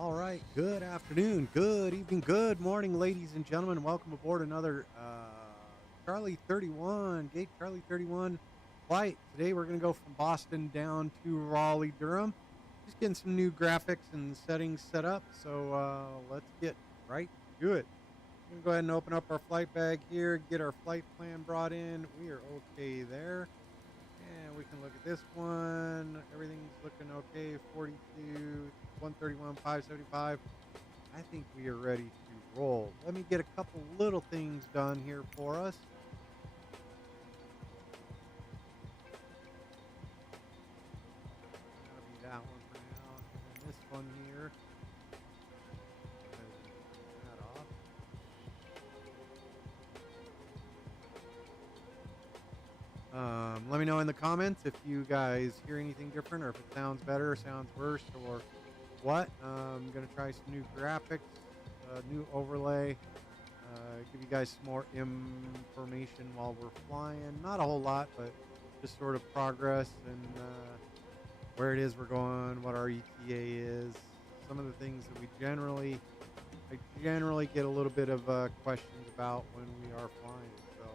All right. Good afternoon. Good evening. Good morning, ladies and gentlemen. Welcome aboard another Charlie 31, Gate Charlie 31 flight. Today we're going to go from Boston down to Raleigh, Durham. Just getting some new graphics and settings set up. So let's get right to it. I'm going to go ahead and open up our flight bag here, get our flight plan brought in. We are okay there. And we can look at this one. Everything's looking okay. 42, 131, 575. I think we are ready to roll. Let me get a couple little things done here for us. That'll be that one for now. And then this one here. Go ahead and turn that off. Let me know in the comments if you guys hear anything different or if it sounds better, sounds worse, or what. I'm going to try some new graphics, new overlay, give you guys some more information while we're flying. Not a whole lot, but just sort of progress and where it is we're going, what our ETA is, some of the things that I generally get a little bit of questions about when we are flying. So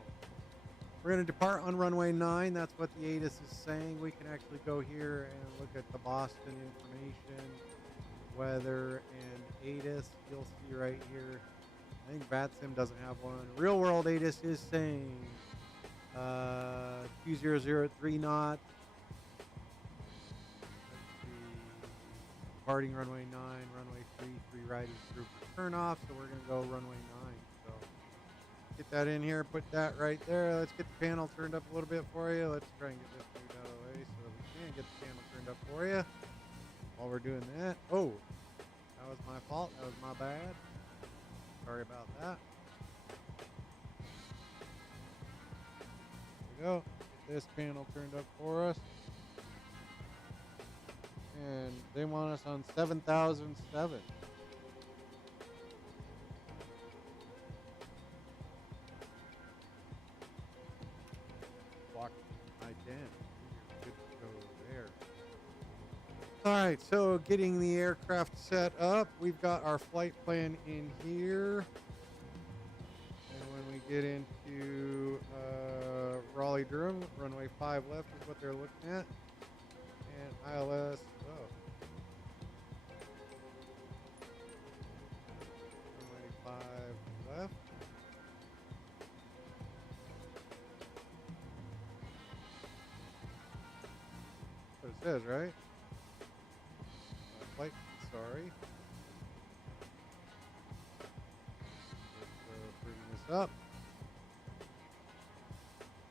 we're going to depart on runway 9. That's what the ATIS is saying. We can actually go here and look at the Boston information, weather, and ATIS. You'll see right here. I think VATSIM doesn't have one. Real world ATIS is saying 2003 knots. Let's see. Departing runway 9, runway 3 right is group turn off. So we're going to go runway 9. So get that in here, put that right there. Let's get the panel turned up a little bit for you. Let's try and get this moved out of the way so that we can get the panel turned up for you while we're doing that. Oh, that was my fault. That was my bad. Sorry about that. There we go. Get this panel turned up for us. And they want us on 7007. Block I 10. You're good to go there. All right, so getting the aircraft set up, we've got our flight plan in here. And when we get into Raleigh Durham, runway 5 left is what they're looking at. And ILS, runway 5 left. That's what it says, right? Flight, sorry. Let's bring this up.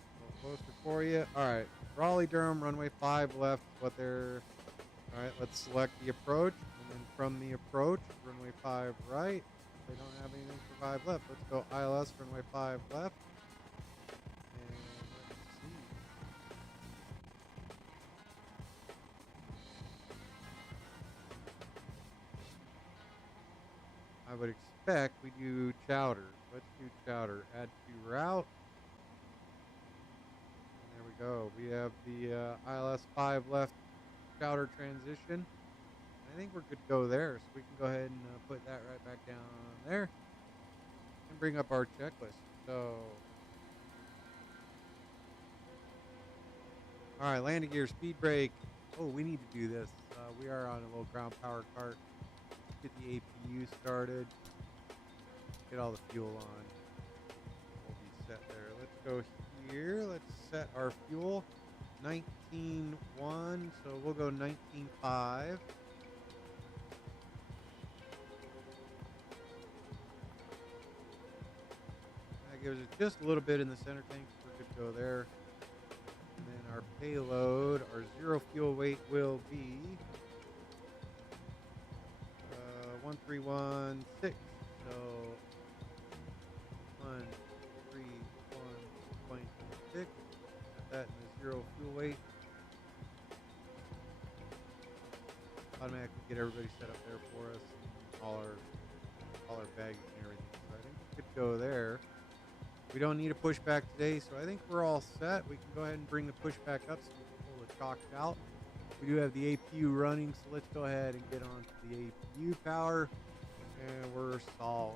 A little closer for you. All right, Raleigh Durham, runway 5 left. What they're. All right, let's select the approach, and then from the approach, runway 5 right. They don't have anything for 5 left. Let's go ILS, runway 5 left. And let's see. I would expect we do chowder. Let's do chowder. Add to route. And there we go. We have the ILS 5 left chowder transition. I think we're good to go there. So we can go ahead and put that right back down there. And bring up our checklist. So, all right, landing gear, speed brake. Oh, we need to do this. We are on a little ground power cart. Get the APU started. Get all the fuel on. We'll be set there. Let's go here. Let's set our fuel. 19.1. So we'll go 19.5. That gives us just a little bit in the center tank. So we're good to go there. And then our payload, our zero fuel weight will be 1316. So 1316. Got that in the zero fuel weight. Automatically get everybody set up there for us. And all our baggage and everything. So I think we could go there. We don't need a pushback today, so I think we're all set. We can go ahead and bring the pushback up so we can pull the chocks out. We do have the APU running, so let's go ahead and get on to the APU power, and we're solid.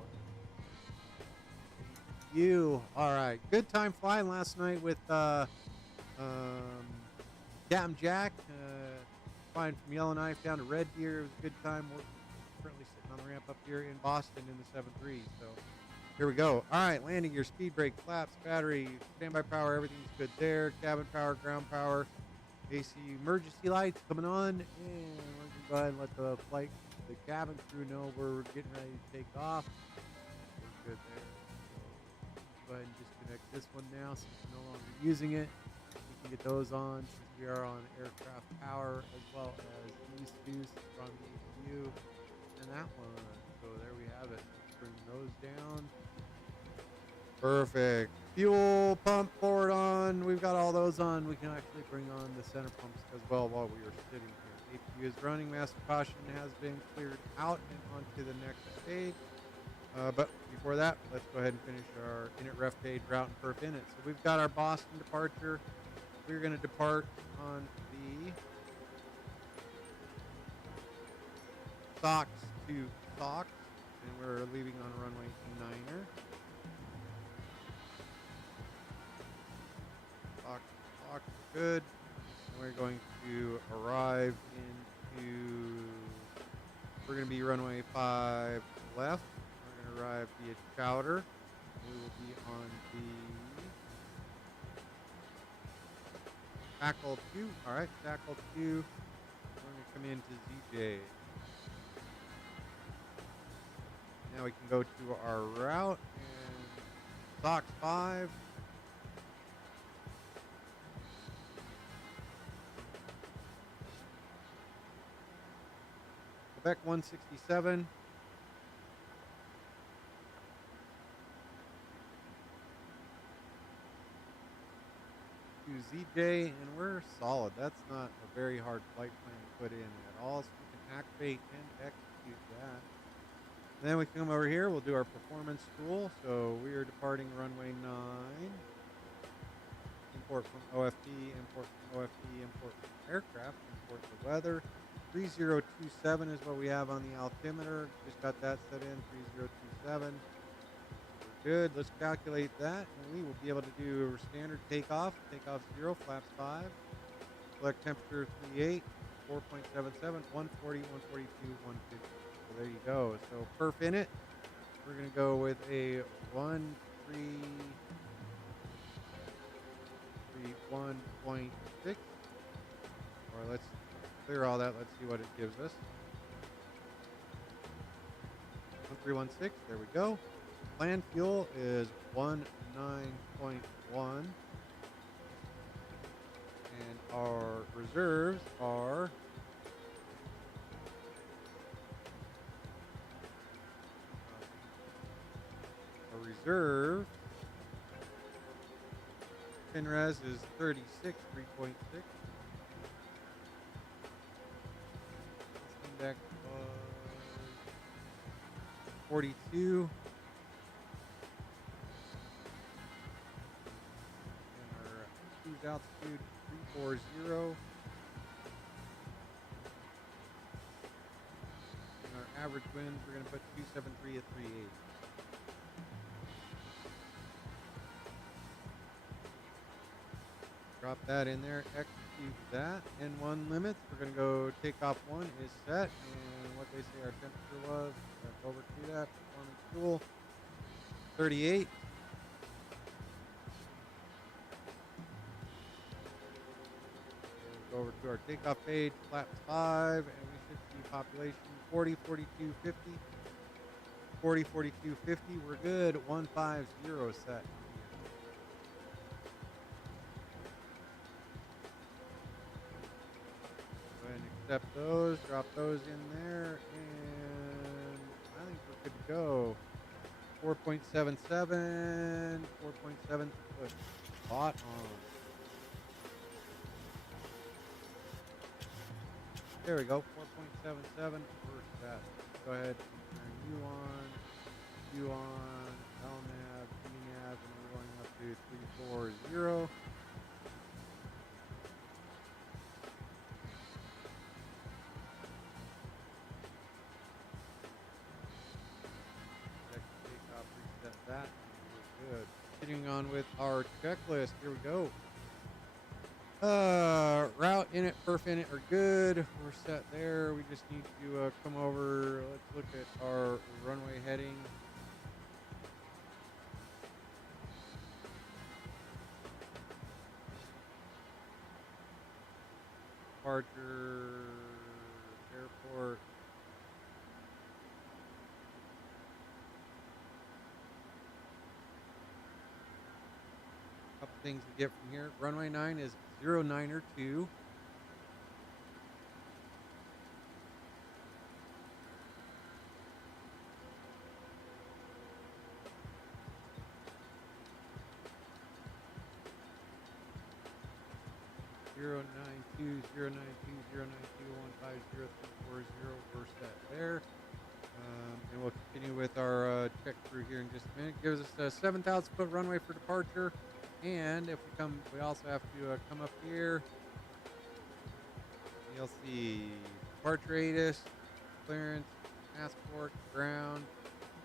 APU. All right, good time flying last night with Captain Jack. Flying from Yellowknife down to Red Deer. It was a good time. We're currently sitting on the ramp up here in Boston in the 7.3. So here we go. All right, landing gear, speed brake, flaps, battery, standby power, everything's good there. Cabin power, ground power, AC emergency lights coming on. And we're going to go ahead and let the cabin crew know we're getting ready to take off. We're good there. So go ahead and disconnect this one now since we're no longer using it. We can get those on since we are on aircraft power, as well as these two from the APU and that one. So there we have it. Let's bring those down. Perfect. Fuel pump forward on. We've got all those on. We can actually bring on the center pumps as well while we are sitting here. APU is running. Master caution has been cleared out and onto the next stage. But before that, let's go ahead and finish our init ref page route and perf init. So we've got our Boston departure. We're going to depart on the Sox to Sox, and we're leaving on runway 9er. Sox to Sox, good. And we're going to arrive we're going to be runway 5 left. We're going to arrive via Chowder. We will be on the Tackle 2. All right, Tackle 2. We're going to come into ZJ. Now we can go to our route and Sox 5. Quebec 167. ZJ, and we're solid. That's not a very hard flight plan to put in at all, so we can activate and execute that. And then we come over here, we'll do our performance tool. So we are departing runway 9. Import from OFP, import from OFP, import from aircraft, import the weather. 3027 is what we have on the altimeter. Just got that set in, 3027. Good, let's calculate that, and we will be able to do standard takeoff 0, flaps 5, select temperature 38, 4.77, 140, 142, 150. So there you go. So perf init, we're going to go with a 1331.6, or let's clear all that. Let's see what it gives us. 1316, there we go. Planned fuel is 19.1, and our reserves are FinRes is 36, 3.6. Index was 42. Altitude 340, and our average winds we're going to put 273 at 38. Drop that in there, execute that. N1 limits, we're going to go takeoff 1 is set, and what they say our temperature was, let's over to that, performance tool, 38. Go over to our takeoff page, flaps 5, and we should see population 40, 42, 50. 40, 42, 50. We're good. 150 set. Go ahead and accept those, drop those in there, and I think we're good to go. 4.77, 4.7, spot on. There we go, 4.77, we're set. Go ahead and turn you on, LNAV, PNAV, and we're going up to 340. on with our checklist. Here we go. Route init, perf init are good. We're set there. We just need to come over. Let's look at our runway heading. Departure, airport. Couple things we get from here. Runway 9 is 0902. Zero nine two zero nine two zero nine two 150 We're set there. And we'll continue with our check through here in just a minute. Gives us a 7,000 foot runway for departure. And if we come, we also have to come up here. You'll see departure ATIS, clearance, passport, ground,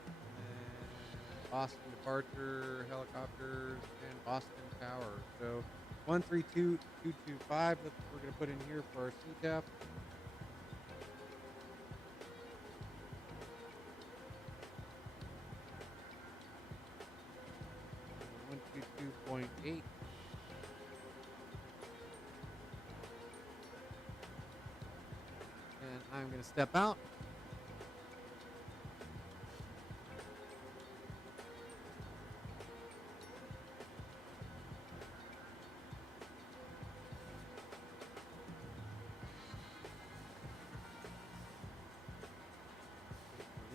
and Boston departure, helicopters, and Boston Tower. So 132225. That's what we're going to put in here for our CTAP. .8. And I'm going to step out.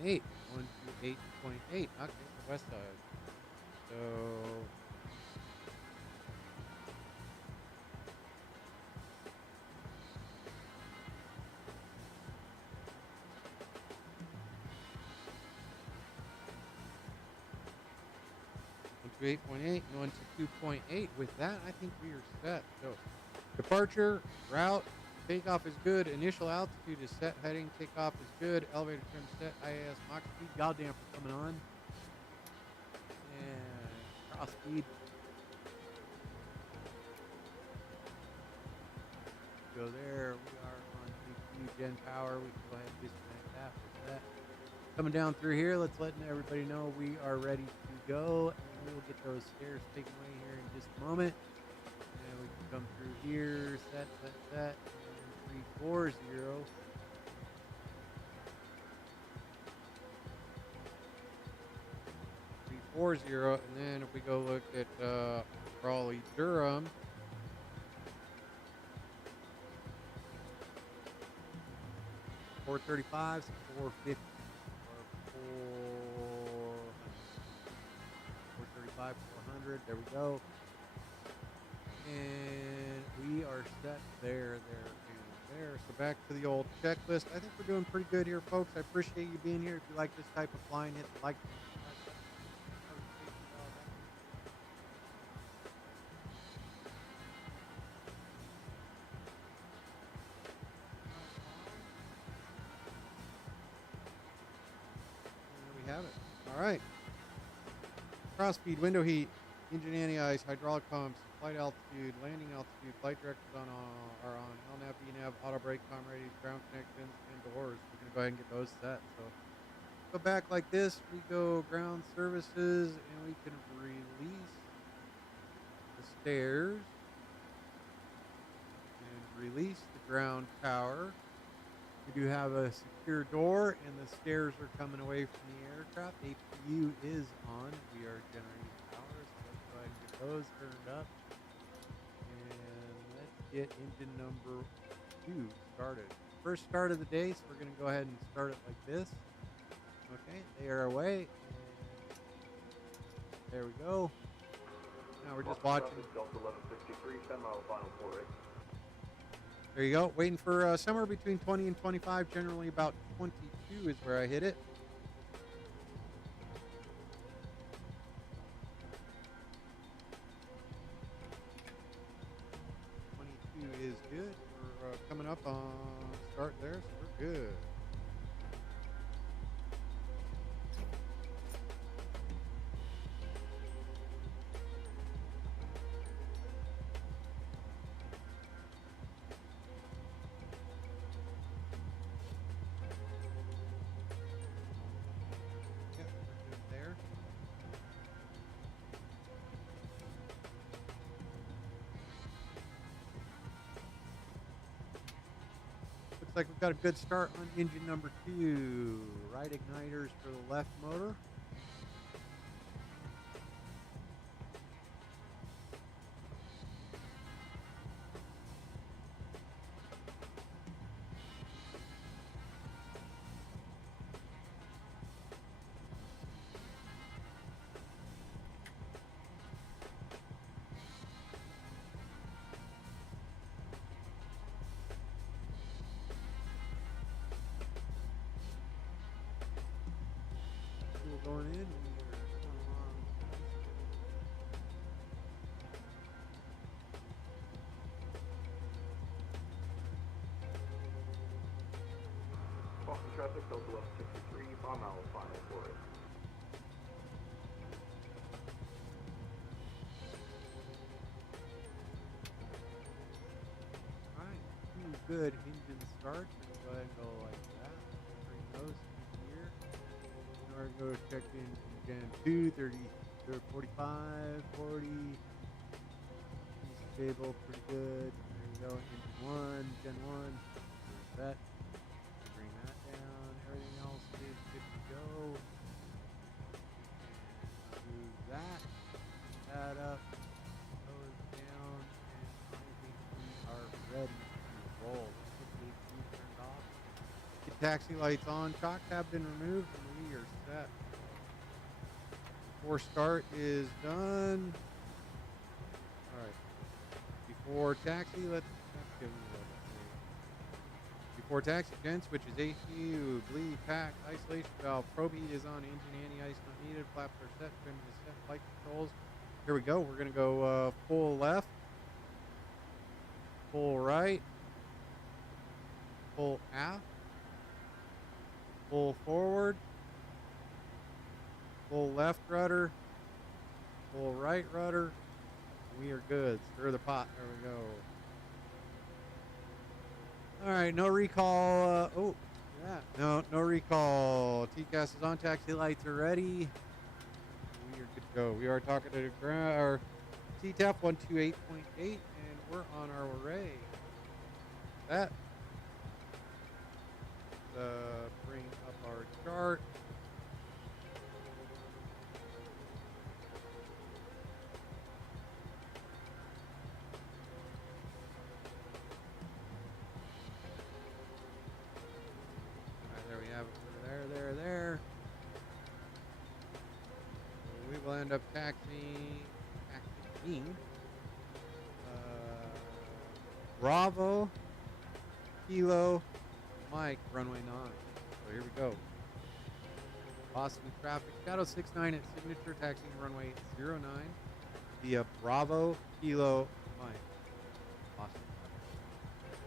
.8. 128.8. Okay, the west side. So 8.8 and 122.8. With that, I think we are set. So, departure, route, takeoff is good. Initial altitude is set. Heading, takeoff is good. Elevator trim set. IAS Mach speed. Yaw damper coming on. And cross speed. Go there. We are on GPU Gen Power. We can go ahead and disconnect that for that. Coming down through here, let's let everybody know we are ready to go. And we'll get those stairs taken away here in just a moment. And we can come through here, set, and 340. 340, and then if we go look at Raleigh Durham, .435, 450, or 435, 400. There we go. And we are set there, and there. So back to the old checklist. I think we're doing pretty good here, folks. I appreciate you being here. If you like this type of flying, hit the like button. Have it. All right. Cross speed, window heat, engine anti-ice, hydraulic pumps, flight altitude, landing altitude, flight directors are on, LNAV, VNAV, auto brake, comm radius, ground connections, and doors. We're going to go ahead and get those set. So go back like this. We go ground services, and we can release the stairs and release the ground tower. We do have a secure door, and the stairs are coming away from the aircraft. APU is on. We are generating power, so let's go ahead and get those turned up. And let's get engine number 2 started. First start of the day, so we're going to go ahead and start it like this. Okay, they are away. And there we go. Now we're just watching. There you go. Waiting for somewhere between 20 and 25. Generally about 22 is where I hit it. Is good. We're coming up on start there, so we're good. like we've got a good start on engine number 2. Right igniters for the left motor. Fuel going in. We are going along. Boston traffic, Delta left 63, 5 miles final for it. Alright, 2 good engine starts. We're going to go ahead and go like that. Bring those in here. Now we're going to go check in Gen 2, 30, 45, 40. Stable, pretty good. There you go. Engine 1, Gen 1. Set. Bring that down. Everything else is good to go. And move that. That up. Those down. And I think we are ready to roll. Let's get the AC turned off. Get taxi lights on. Shock tab been removed and we are set. Before start is done. Alright. Before taxi, let's give them a little bit. Before taxi, gen switch is ACU, bleed, pack, isolation valve, probe heat is on, engine anti-ice not needed, flaps are set, trim is set, flight controls. Here we go. We're going to go full left, full right, full aft, full forward, full left rudder, full right rudder. We are good. Stir the pot. There we go. All right, no recall. Oh, yeah. No recall. TCAS is on. Taxi lights are ready. We are good to go. We are talking to the ground. Our CTAP 128.8, and we're on our way. That. Bring up our chart. There. So we will end up taxiing Bravo, Kilo, Mike, runway 9. So here we go. Boston traffic, Shadow 69 at signature, taxiing runway 09 via Bravo, Kilo, Mike. Boston traffic.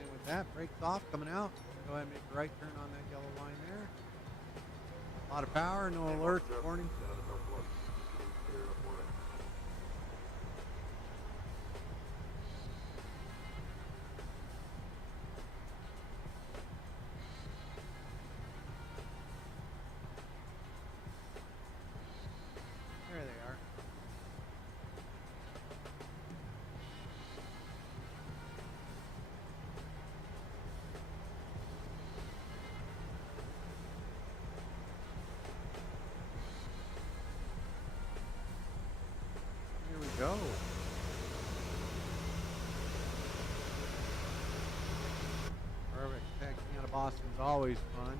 And with that, brakes off, coming out. Go ahead and make a right turn on that yellow line there. A lot of power, no alerts, warning. There they are. Go. Perfect. Taxiing out of Boston is always fun.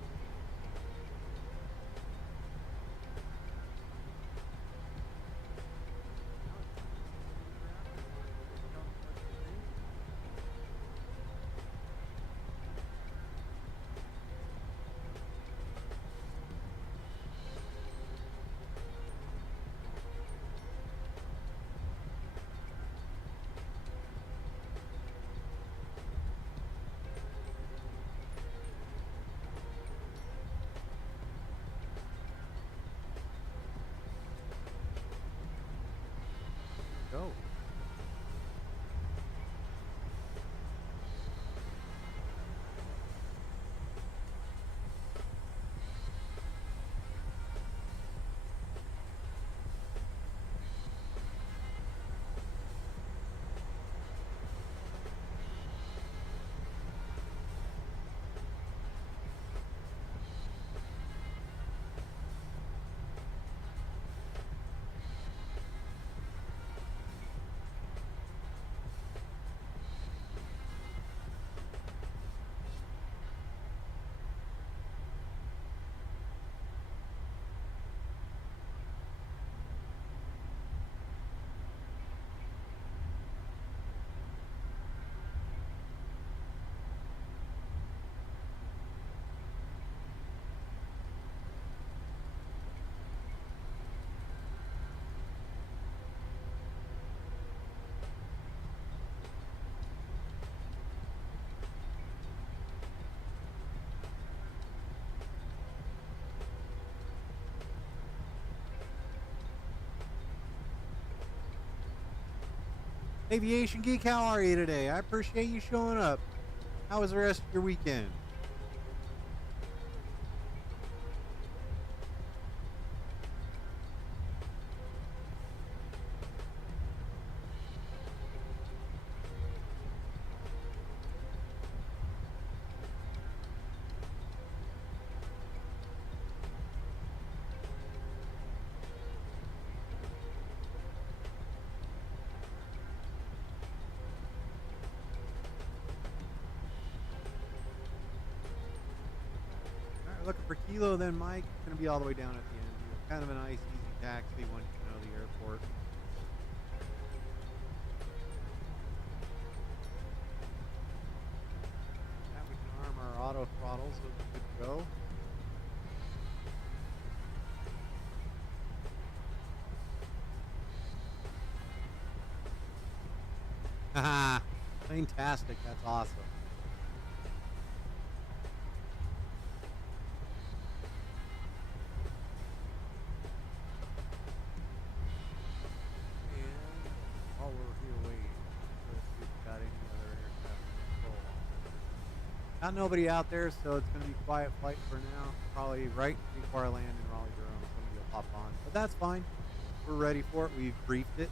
Aviation Geek, how are you today? I appreciate you showing up. How was the rest of your weekend? Looking for Kilo, then Mike. It's going to be all the way down at the end here. Kind of a nice, easy taxi once you know the airport. Yeah, we can arm our auto throttle so it's good to go. Haha, fantastic. That's awesome. Not nobody out there, so it's going to be quiet flight for now. Probably right before I land in Raleigh Durham, somebody will pop on. But that's fine. We're ready for it. We've briefed it.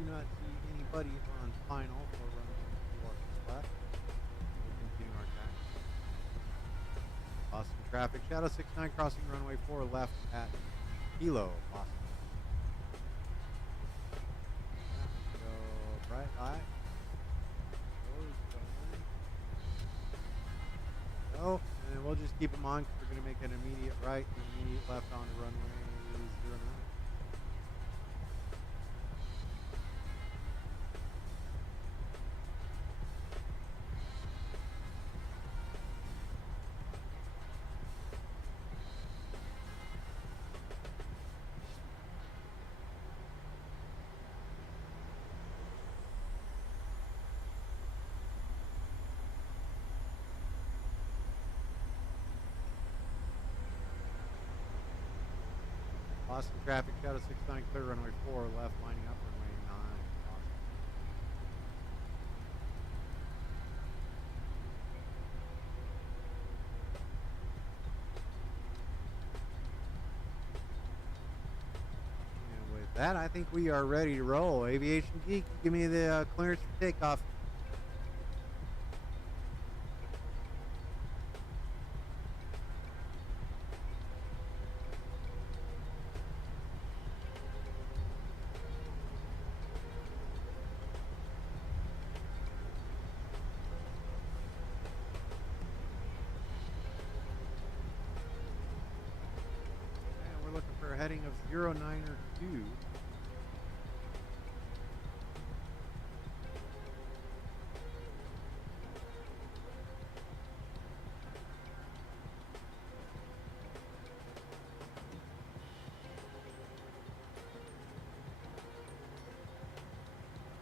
Do not see anybody on final for runway 4 left. We'll continue our tax. Boston traffic. Shadow 69 crossing runway 4 left at Kilo, Boston. Go right eye. Go, and then we'll just keep them on because we're going to make an immediate right and immediate left onto runway 09. Boston traffic, Shadow 69 clear runway 4 left, lining up runway 9. Boston. And with that, I think we are ready to roll. Aviation Geek, give me the clearance for takeoff. Heading of 092.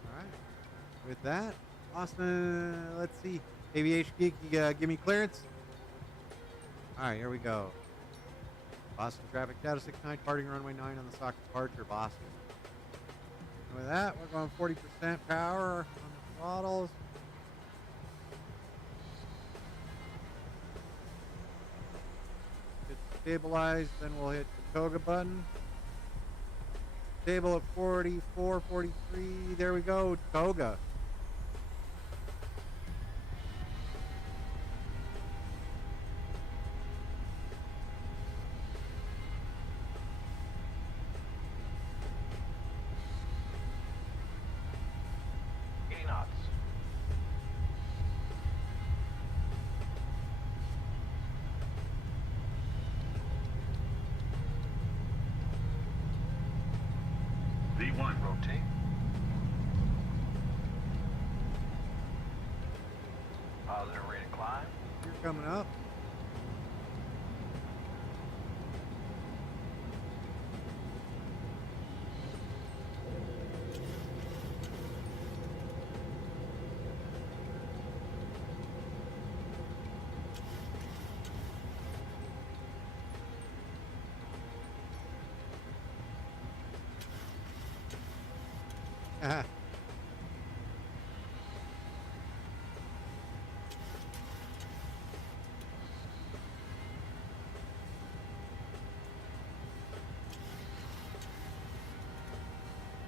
All right. With that, Austin, let's see. Aviation Geek, you give me clearance? All right, here we go. Boston traffic, Shadow 69, departing runway 9 on the stock departure, Boston. And with that, we're going 40% power on the throttles. Hit stabilize, then we'll hit the toga button. Stable at 44, 43, there we go, toga. V1, rotate. Positive rate of climb. You're coming up.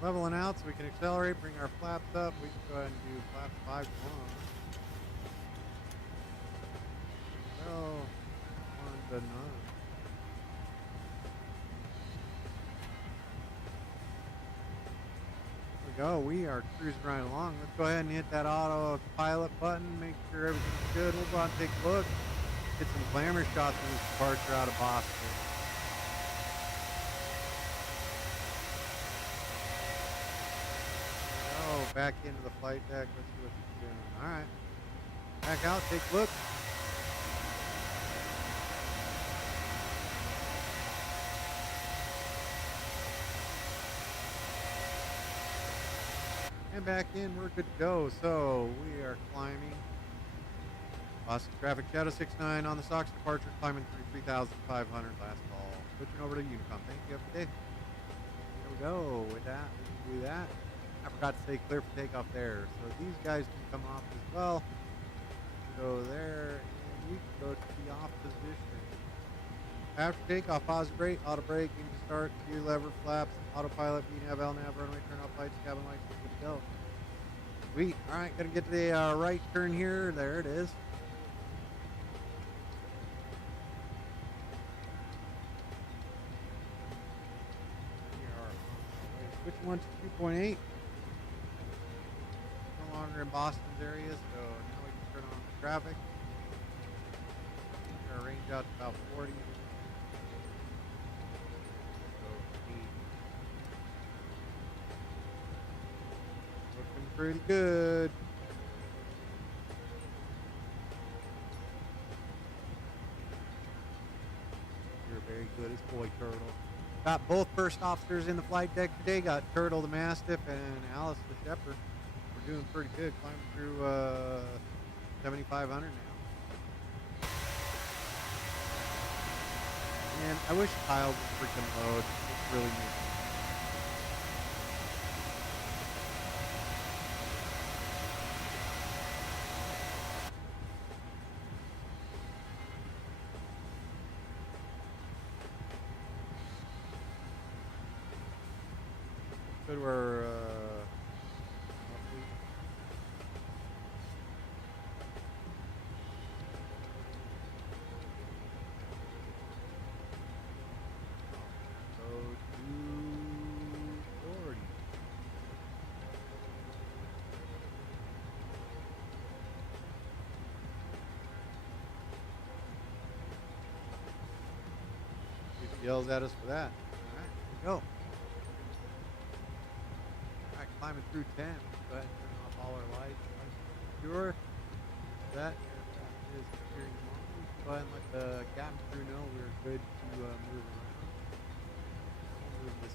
Leveling out so we can accelerate, bring our flaps up. We can go ahead and do flaps 5 to 1. Well, 1 to 9. There we go. We are cruising right along. Let's go ahead and hit that autopilot button. Make sure everything's good. We'll go out and take a look. Get some glamour shots of this departure out of Boston. Back into the flight deck. Let's see what it's doing. All right. Back out. Take a look. And back in. We're good to go. So we are climbing. Boston traffic shadow 69 on the SOX departure. Climbing through 3,500 last call. Switching over to Unicom. Thank you. Have a good day. Here we go. With that, we can do that. I forgot to say clear for takeoff there. So these guys can come off as well. Go there, and we can go to the off position. After takeoff, pause, brake, auto brake, engine start, gear lever, flaps, autopilot, VNAV, LNAV, runway, turn off lights, cabin lights, good to go. Sweet. All right, gonna get to the right turn here. There it is. We are on our way. Switch 1 to 2.8. Longer in Boston's area, so now we can turn on the traffic. Our range out to about 40. Looking pretty good. You're very good as boy turtle. Got both first officers in the flight deck today. Got Turtle the Mastiff and Alice the Shepherd. We're doing pretty good, climbing through 7,500 now. And I wish Kyle would freaking load. It's really neat. Good, we're yells at us for that. All right, here we go. All right, climbing through 10. Go ahead and turn off all our lights. Secure. That aircraft is securing the moment. Go ahead and let the cabin crew know we're good to move around. Move this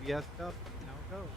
OBS stuff, see how it goes.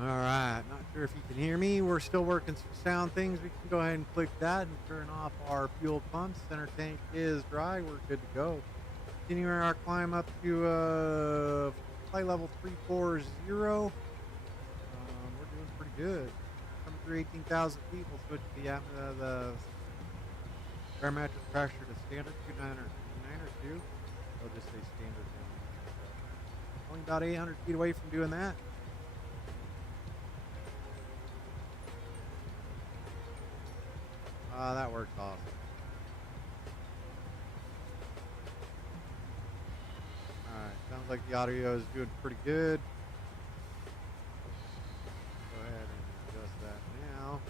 All right, not sure if you can hear me. We're still working some sound things. We can go ahead and click that and turn off our fuel pumps. Center tank is dry. We're good to go. Continuing our climb up to flight level 340. We're doing pretty good. Coming through 18,000 feet. We'll switch the barometric pressure to standard 29 or 2. I'll just say standard now. So, only about 800 feet away from doing that. That works awesome. Alright, sounds like the audio is doing pretty good. Go ahead and adjust that now.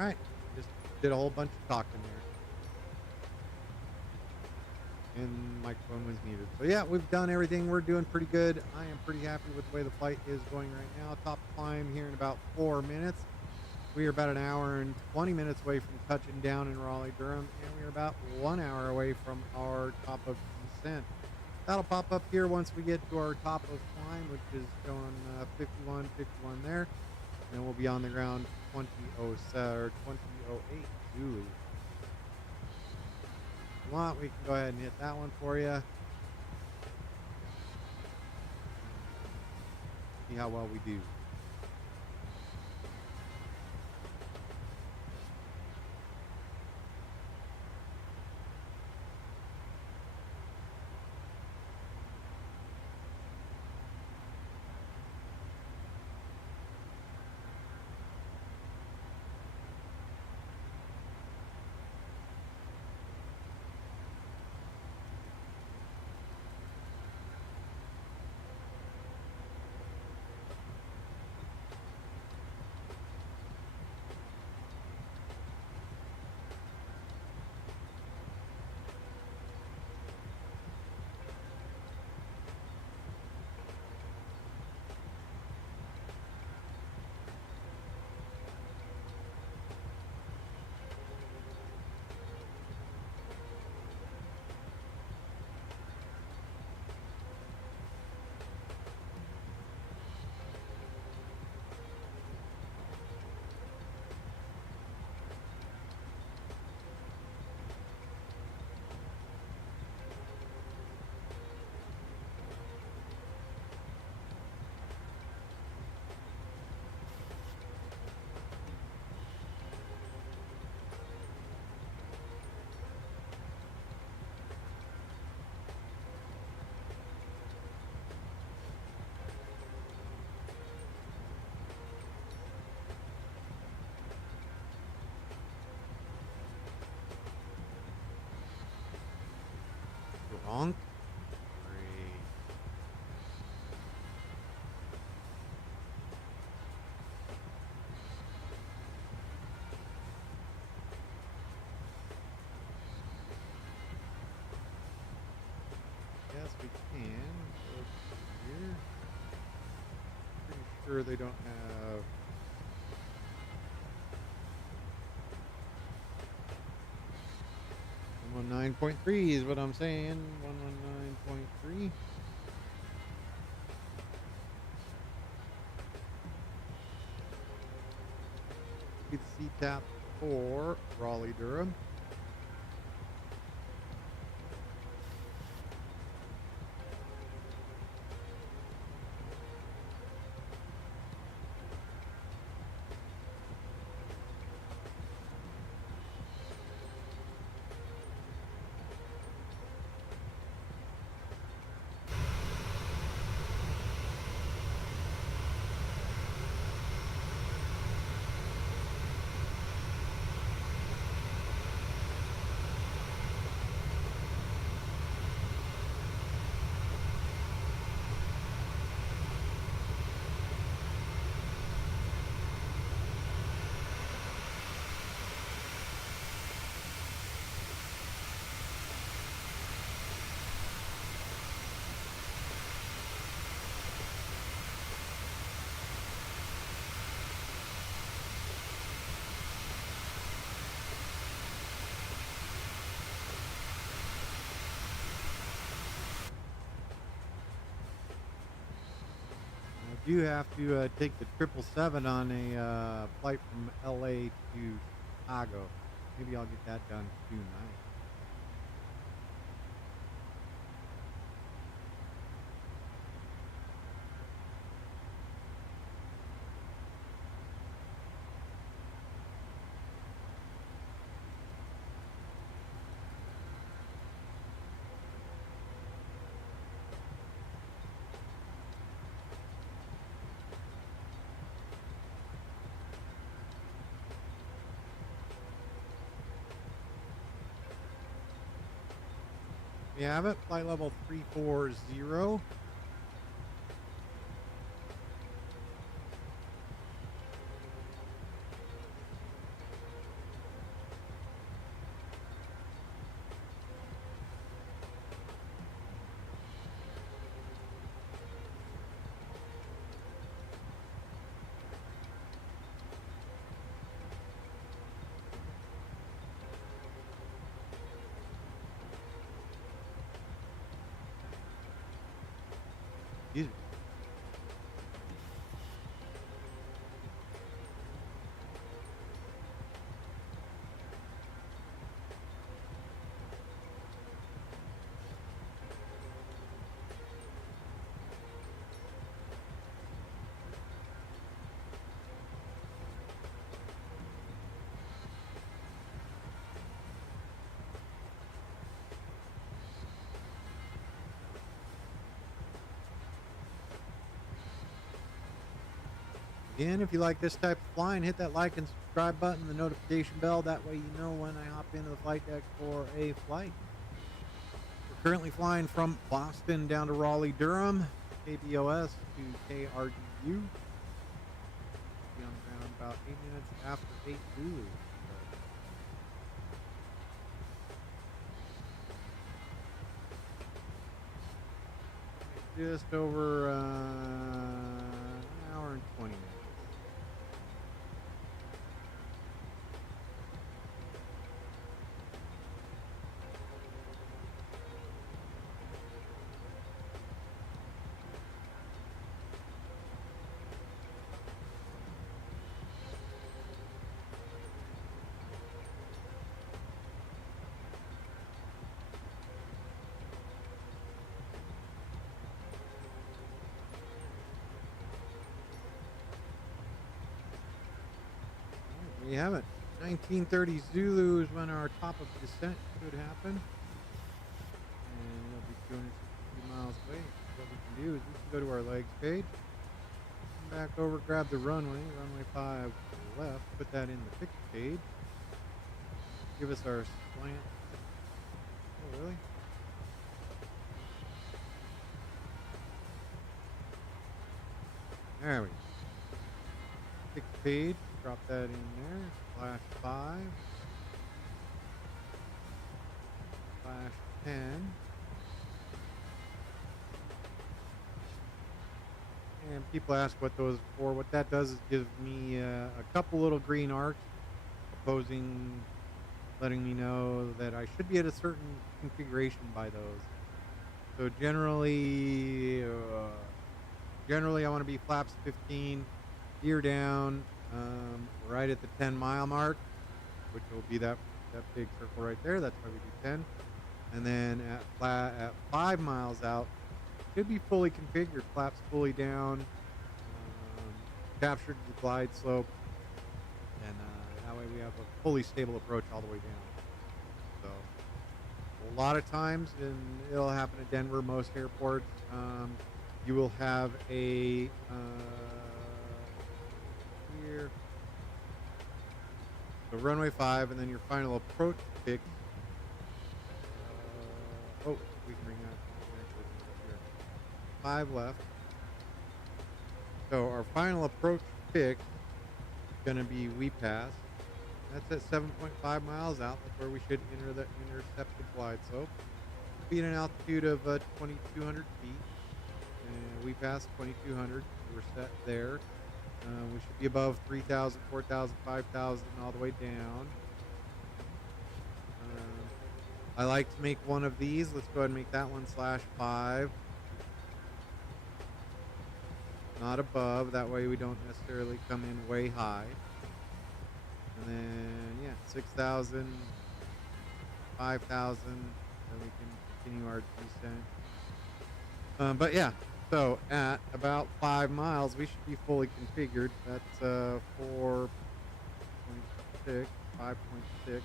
All right, just did a whole bunch of talking there. And microphone was muted. So yeah, we've done everything. We're doing pretty good. I am pretty happy with the way the flight is going right now. Top climb here in about 4 minutes. We are about an hour and 20 minutes away from touching down in Raleigh, Durham, and we are about 1 hour away from our top of descent. That'll pop up here once we get to our top of climb, which is showing 51 there. And we'll be on the ground 2007 or 2008. Ooh. If you want, we can go ahead and hit that one for you. See how well we do. Wrong. Great. Yes, we can. Go here. Pretty sure they don't have. 119.3 is what I'm saying. 119.3. Get CTAP for Raleigh Durham. I do have to take the 777 on a flight from LA to Chicago. Maybe I'll get that done tonight. We have it, flight level 340. Again, if you like this type of flying, hit that like and subscribe button, the notification bell. That way you know when I hop into the flight deck for a flight. We're currently flying from Boston down to Raleigh Durham, KBOS to KRDU. Be on the ground about 8 minutes after 8 Zulu. Just over an hour and 20 minutes. We have it. 1930 Zulu is when our top of descent should happen. And it'll be 260 miles away. What we can do is we can go to our legs page, come back over, grab the runway 5 to the left, put that in the fixed page, give us our slant. Oh, really? There we go. Fixed page. Drop that in there. /5. /10. And people ask what those are for. What that does is give me a couple little green arcs opposing, letting me know that I should be at a certain configuration by those. So generally I want to be flaps 15, gear down, right at the 10-mile mark, which will be that big circle right there. That's why we do 10. And then at 5 miles out, should be fully configured, flaps fully down, captured the glide slope, and that way we have a fully stable approach all the way down. So a lot of times, and it'll happen at Denver, most airports, you will have a here. So runway 5, and then your final approach fix. Oh, we can bring that here. 5 left. So our final approach fix is going to be we pass. That's at 7.5 miles out. That's where we should enter the intercepted glide slope. Be at an altitude of 2,200 feet. And we pass 2,200. We're set there. We should be above 3,000, 4,000, 5,000, all the way down. I like to make one of these. Let's go ahead and make that one /5. Not above. That way we don't necessarily come in way high. And then, yeah, 6,000, 5,000. Then we can continue our descent. But yeah. So at about 5 miles, we should be fully configured. That's 4.6, 5.6.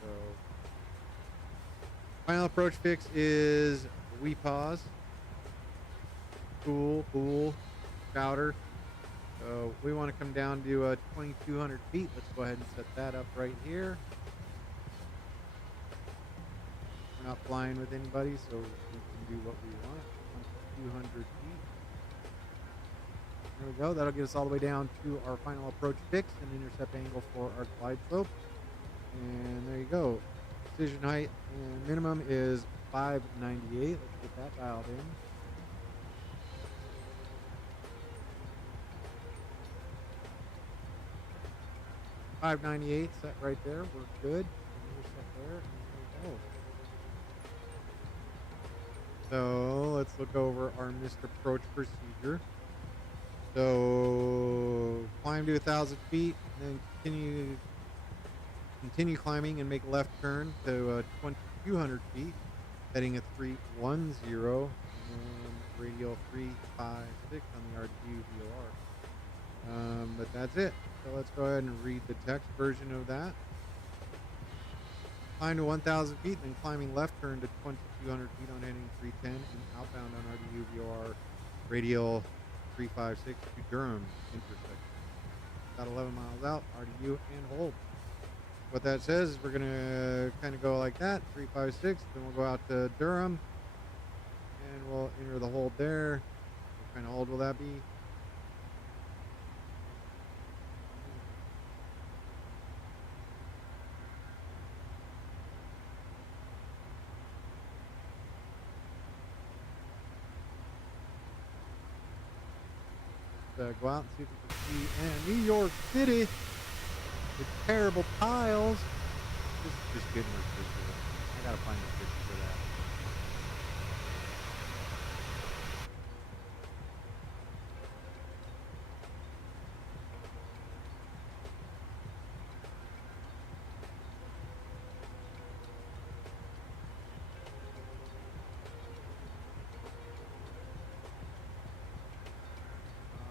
So final approach fix is we pause, cool, chowder. So we want to come down to 2,200 feet. Let's go ahead and set that up right here. We're not flying with anybody, so we can do what we want. 200 feet. There we go. That'll get us all the way down to our final approach fix and intercept angle for our glide slope. And there you go. Precision height and minimum is 598. Let's get that dialed in. $598 set right there. We're good. Intercept there. And there we go. So let's look over our missed approach procedure. So climb to 1,000 feet, and then continue climbing and make a left turn to 2,200 feet, heading at 310, and radial 356 on the RDU VOR. But that's it. So let's go ahead and read the text version of that. Climb to 1,000 feet, then climbing left turn to 2,200 feet on heading 310 and outbound on RDU VOR radial 356 to Durham intersection. About 11 miles out, RDU and hold. What that says is we're going to kind of go like that, 356, then we'll go out to Durham, and we'll enter the hold there. What kind of hold will that be? Go out and see if we can see. And New York City with terrible tiles. This is just getting ridiculous. I gotta find a fix for that.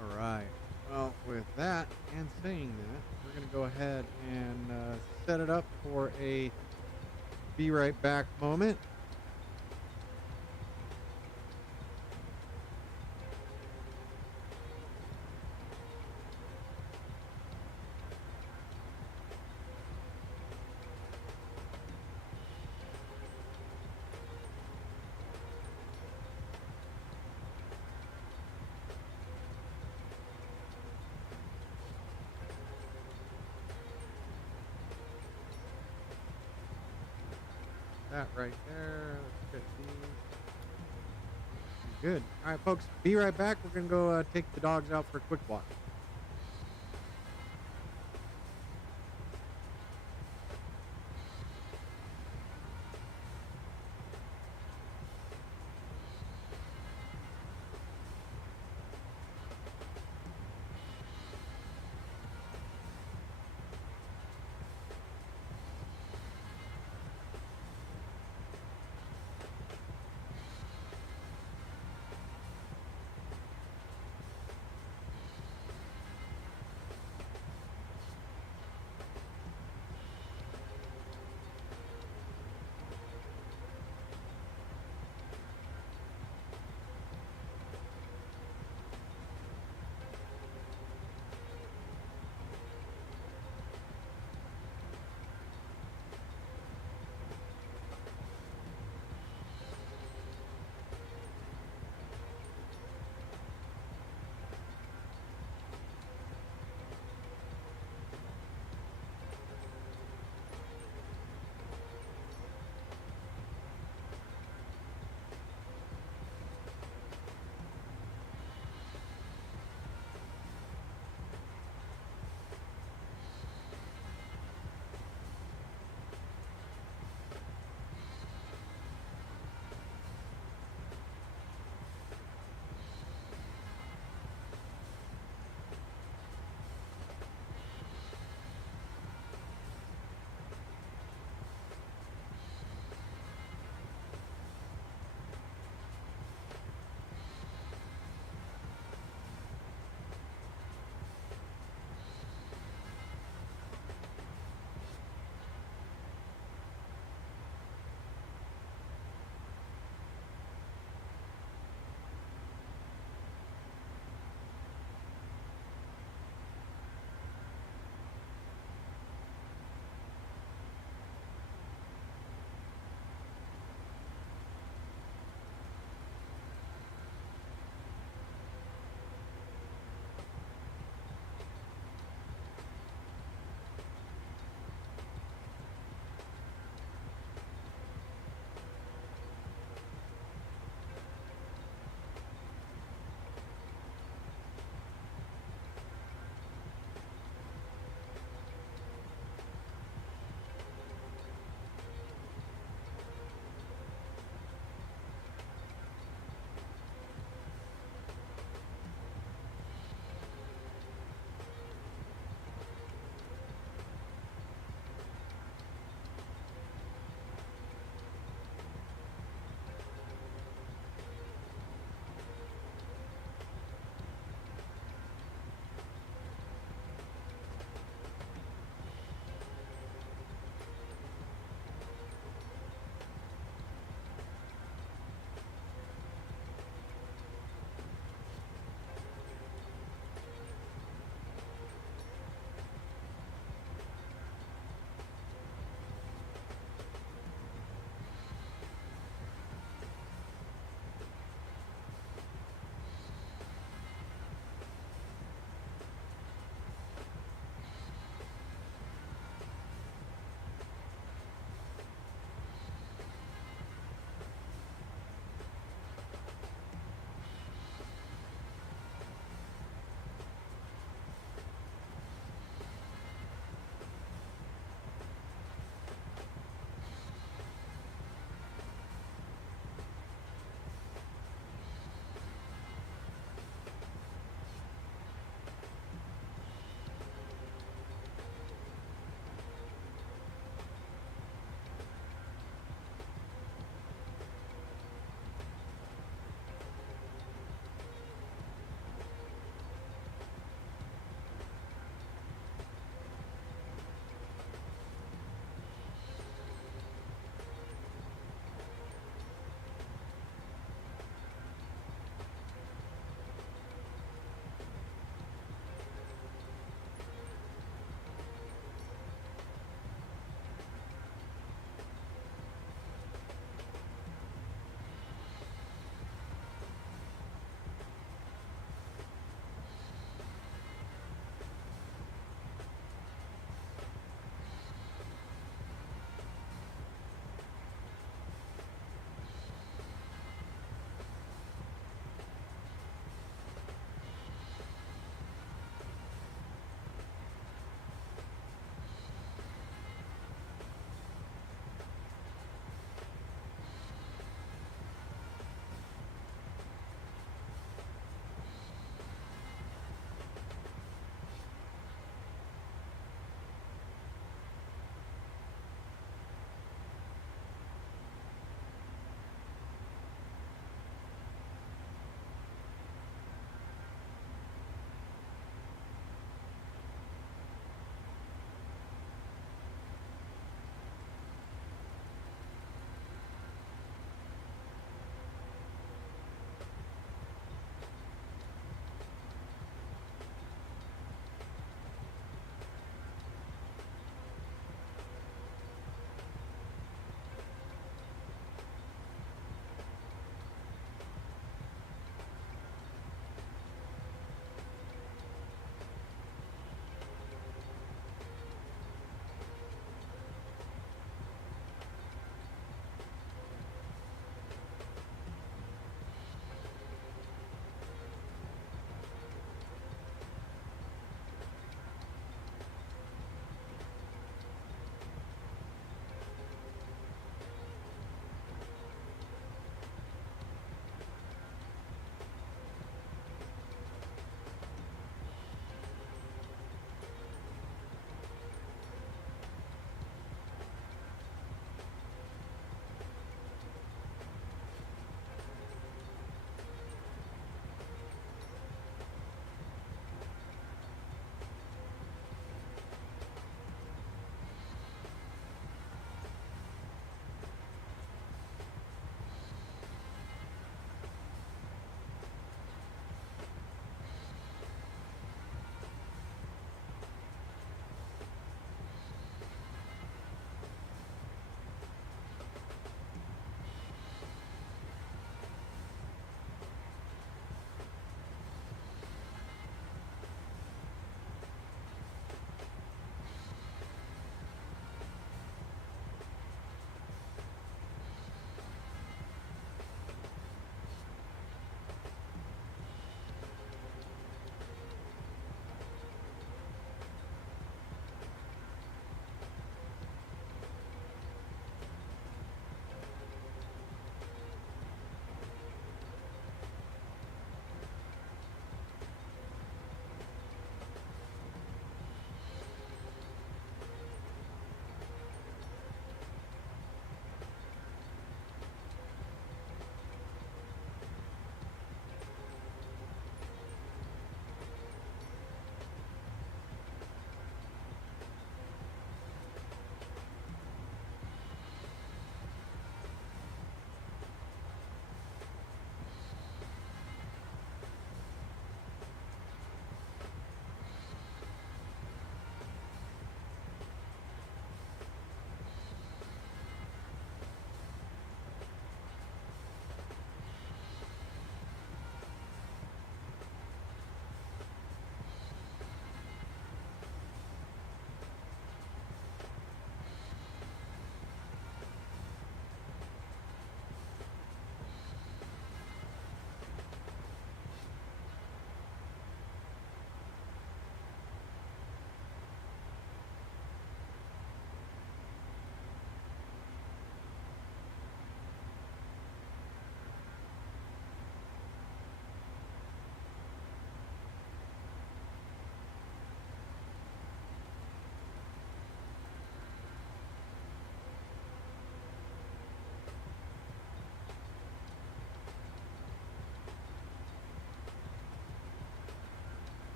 All right. Well, with that and saying that, we're going to go ahead and set it up for a be right back moment. That right there. Let's get these. Good. All right, folks. Be right back. We're going to go take the dogs out for a quick walk.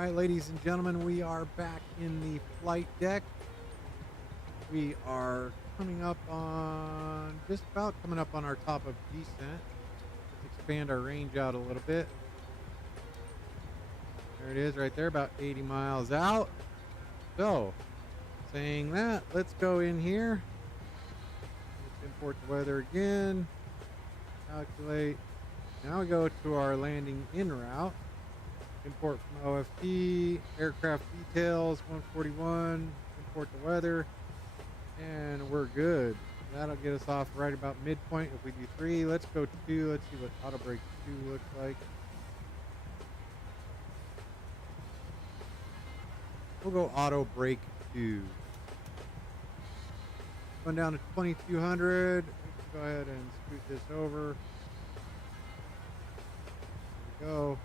All right, ladies and gentlemen, we are back in the flight deck. We are just about coming up on our top of descent. Let's expand our range out a little bit. There it is right there, about 80 miles out. So, saying that, let's go in here. Let's import the weather again. Calculate. Now we go to our landing en route. Import from OFD, aircraft details, 141, import the weather, and we're good. That'll get us off right about midpoint. If we do 3, let's go 2. Let's see what auto brake 2 looks like. We'll go auto brake 2. Going down to 2200. Go ahead and scoot this over. There we go.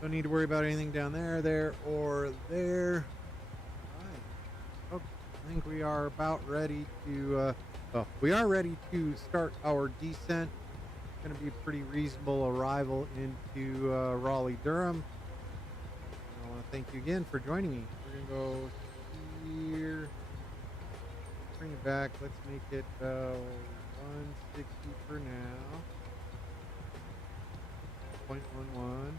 Don't need to worry about anything down there, or there. All right. Okay. I think we are about ready to, we are ready to start our descent. It's going to be a pretty reasonable arrival into Raleigh Durham. I want to thank you again for joining me. We're going to go here. Bring it back. Let's make it 160 for now. 0.11.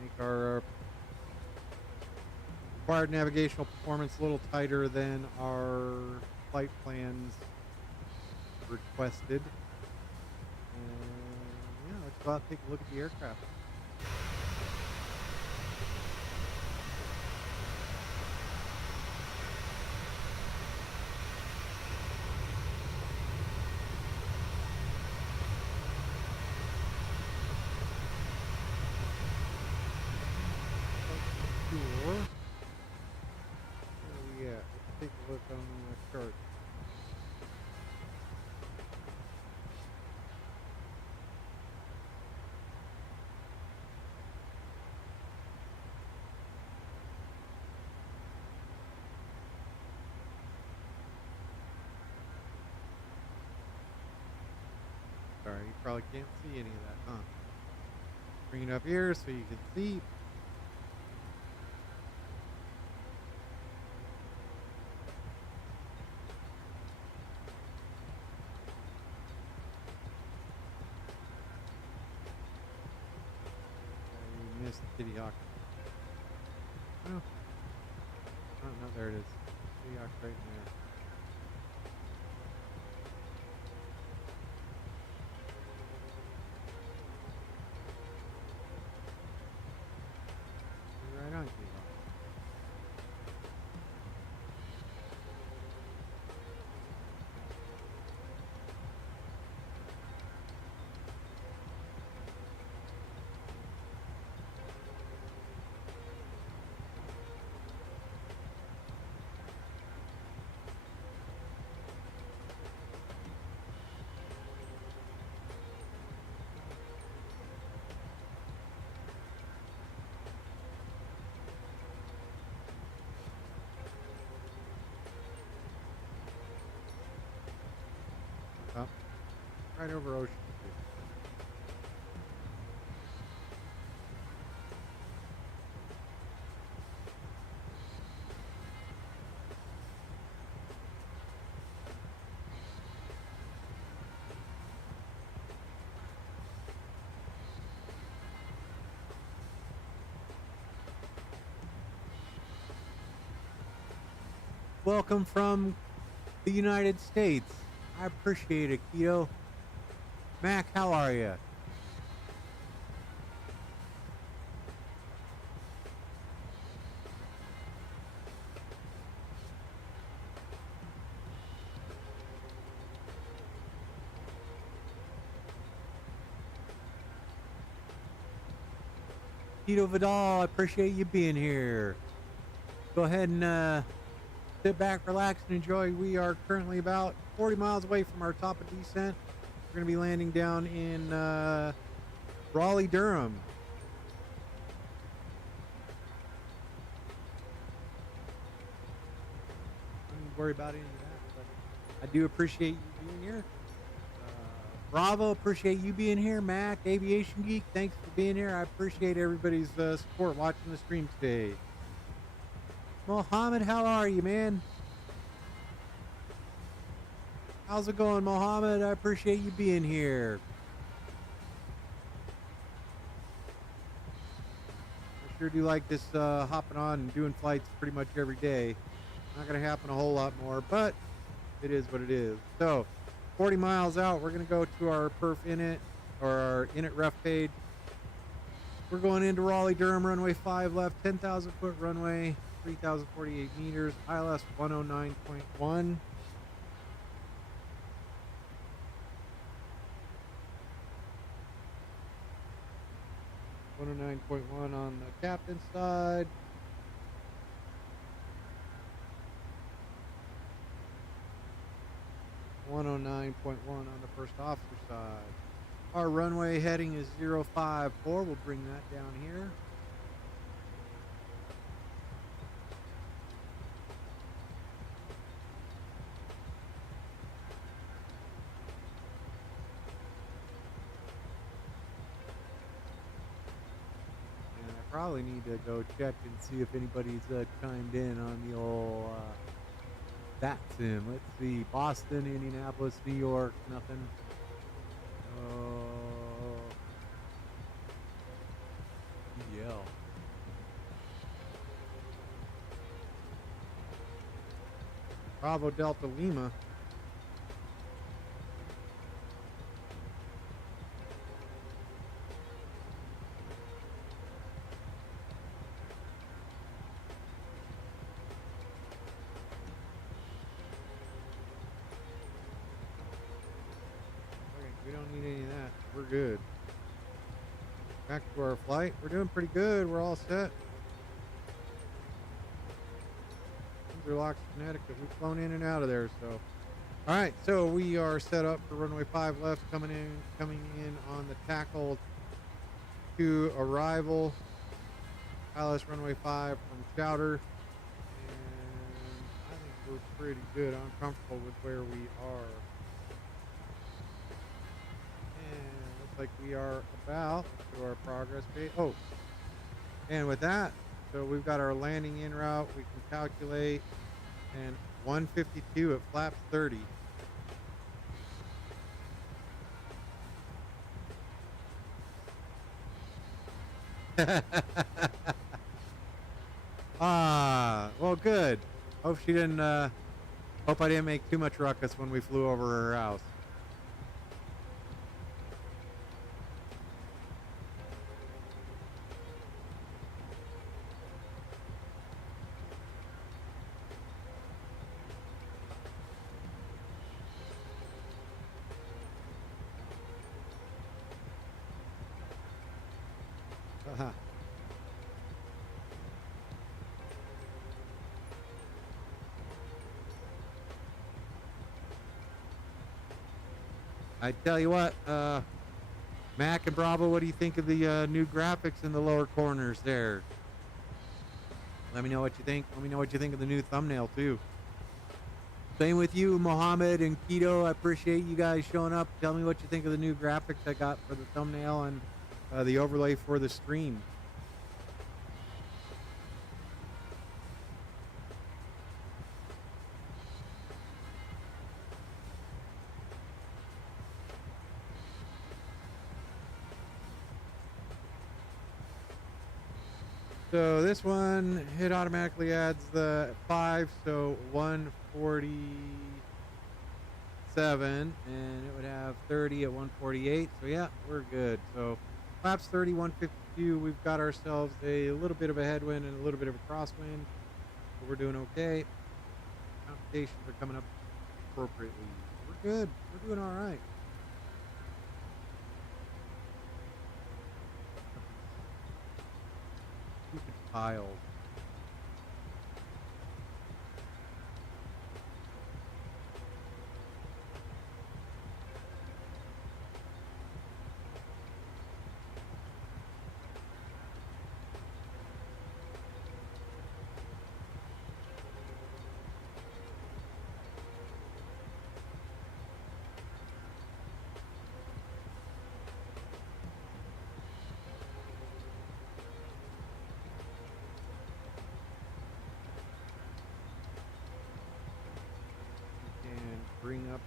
Make our required navigational performance a little tighter than our flight plans requested. And yeah, let's go out and take a look at the aircraft. Take a look on the chart. Sorry, you probably can't see any of that, huh? Bring it up here so you can see. Kitty Hawk. Oh. Oh, no, there it is. Kitty Hawk right in there. You're right on, Kitty Hawk. Up. Right over Ocean. Welcome from the United States. I appreciate it, Keto. Mac, how are you? Keto Vidal, I appreciate you being here. Go ahead and sit back, relax, and enjoy. We are currently about 40 miles away from our top of descent. We're going to be landing down in Raleigh, Durham. Don't need to worry about any of that, but I do appreciate you being here. Bravo, appreciate you being here. Mac, Aviation Geek, thanks for being here. I appreciate everybody's support watching the stream today. Mohammed, how are you, man? How's it going, Mohammed? I appreciate you being here. I sure do like this hopping on and doing flights pretty much every day. Not going to happen a whole lot more, but it is what it is. So, 40 miles out, we're going to go to our perf init, or our init ref page. We're going into Raleigh Durham, runway 5 left, 10,000 foot runway, 3,048 meters, ILS 109.1. On the captain's side. 109.1 on the first officer side. Our runway heading is 054. We'll bring that down here. And I probably need to go check and see if anybody's chimed in on the old VATSIM. Let's see. Boston, Indianapolis, New York, nothing. EL. Bravo Delta Lima. We don't need any of that. We're good. Back to our flight. We're doing pretty good. We're all set. Locks, Connecticut. We've flown in and out of there. So, all right. So we are set up for runway 5 left, coming in on the tackle to arrival. ILS runway 5 from Chowder, and I think we're pretty good. I'm comfortable with where we are. Like we are about to our progress page. Oh, and with that, so we've got our landing en route. We can calculate, and 152 at flaps 30. Well, good. Hope she didn't. Hope I didn't make too much ruckus when we flew over her house. I tell you what, Mac and Bravo, what do you think of the new graphics in the lower corners there? Let me know what you think. Let me know what you think of the new thumbnail, too. Same with you, Mohammed and Keto. I appreciate you guys showing up. Tell me what you think of the new graphics I got for the thumbnail and the overlay for the stream. So this one, it automatically adds the 5, so 147, and it would have 30 at 148. So yeah, we're good. So flaps 30, 152. We've got ourselves a little bit of a headwind and a little bit of a crosswind, but we're doing okay. Computations are coming up appropriately. We're good. We're doing all right. Piles.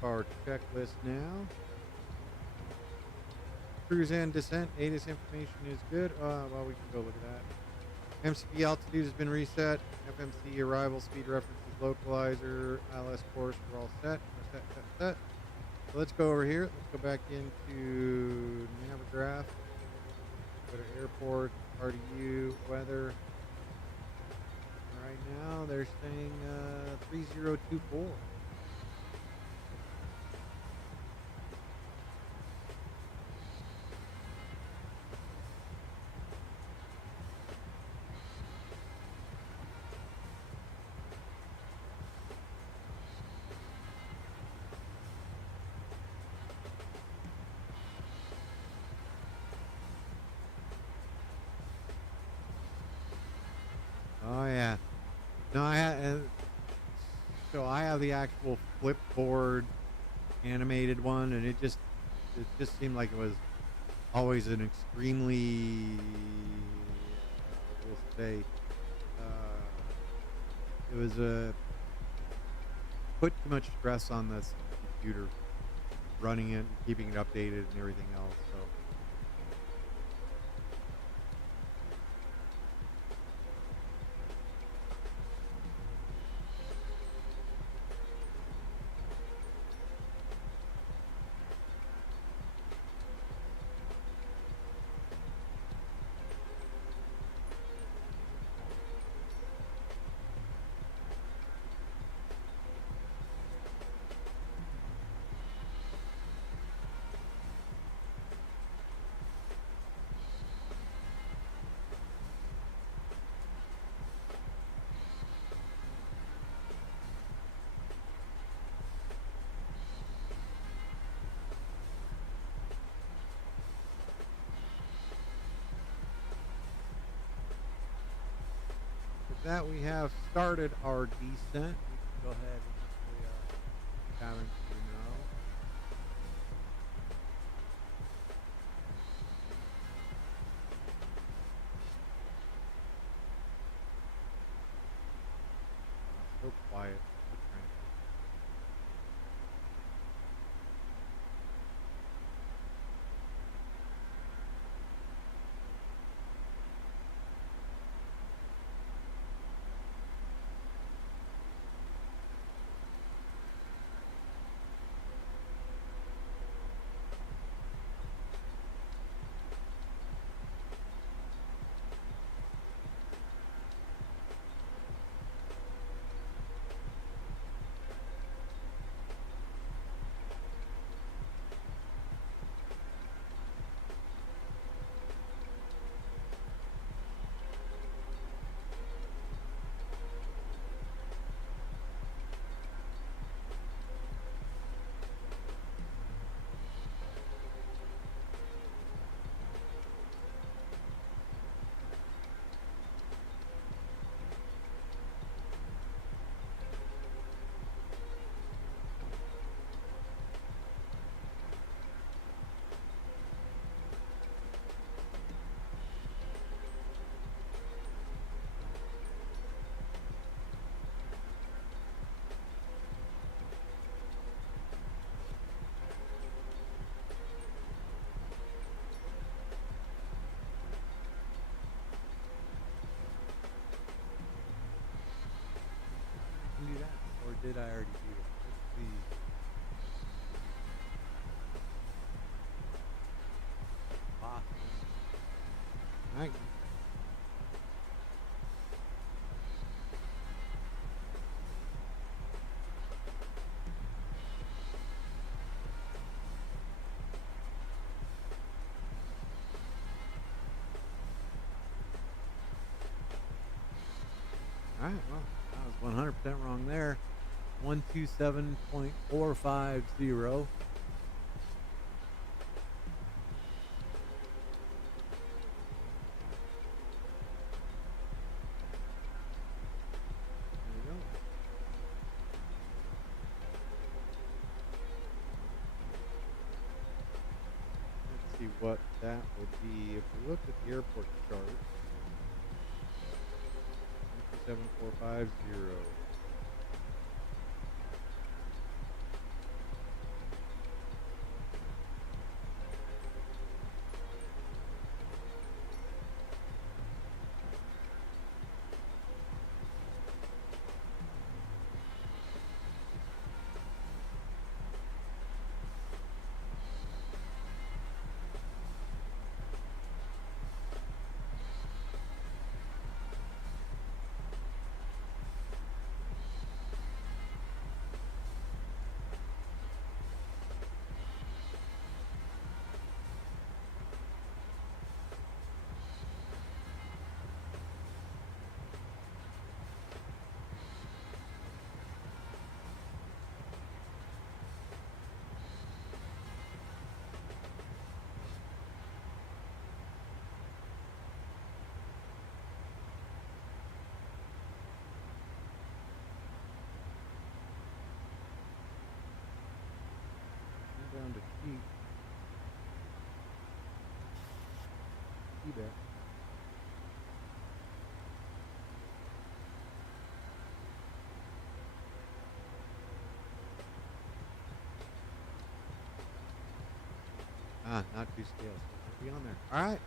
our checklist now. Cruise and descent. ATIS information is good. Well, we can go look at that. MCP altitude has been reset. FMC arrival speed references localizer. ILS course. We're all set. We're set. So let's go over here. Let's go back into Navigraph. Go to airport, RDU, weather. Right now they're saying 3024. Oh yeah. No, I have the actual flipboard animated one, and it just seemed like it was always an extremely, we'll say, it was put too much stress on the computer running it, and keeping it updated, and everything else. So. That we have started our descent. We can go ahead and actually cabin crew now. So quiet. So tranquil. Can do that, or did I already do it? Let's see. Awesome. All right. All right, well, I was 100% wrong there. 127.450. Let's see what that would be if we look at the airport chart. 127.450. bit. Ah, not to scale, so it won't be on there. All right.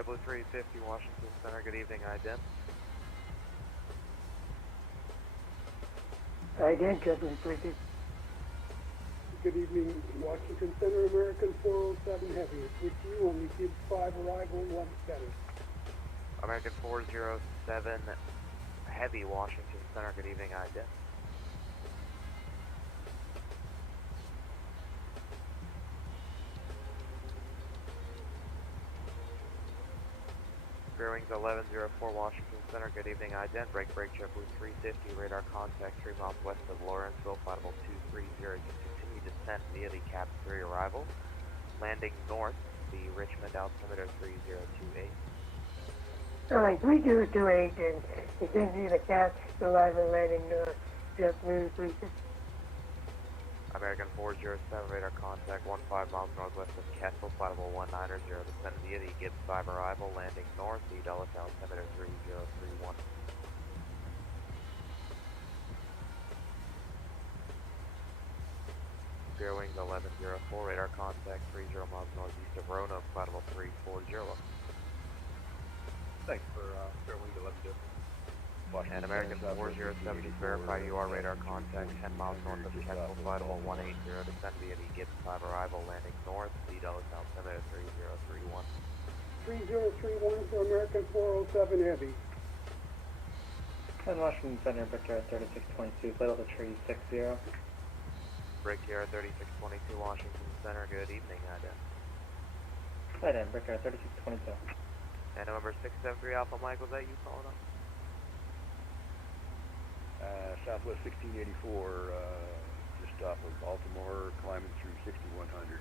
JetBlue 350, Washington Center, good evening, ident. Ident, JetBlue 350. Good evening, Washington Center, American 407 Heavy. It's with you, only gives 5 arrival, 1 center. American 407 Heavy, Washington Center, good evening, ident. Bearings 1104 Washington Center, good evening, ident. Break, JetBlue 350, radar contact 3 miles west of Lawrenceville, flightable 230. Continue descent via the Cap 3 arrival. Landing north, the Richmond altimeter 3028. Alright, 3228, and continue the Cap, arrival landing north, JetBlue 350. American 407, radar contact 15 miles northwest of Kessel, flightable 190, descend via the Gibbs 5 arrival, landing north, the Dulles altimeter 3031. Bearings 1104, radar contact 30 miles northeast of Roanoke, flightable 340. Thanks for Fairwing 11. And American 407, just verify you are radar contact 10 miles north of Kessel, flightable 180, descend via the Gibbs 5 arrival, landing north, the Dulles altimeter 3031. 3031 for American 407 Heavy. And Washington Center, Brickyard 3622, flight level 360. Brickyard 3622, Washington Center, good evening, ident. Ident, Brickyard 3622. And November 673 Alpha Mike, was that you calling up? Southwest 1684, just off of Baltimore, climbing through 6100.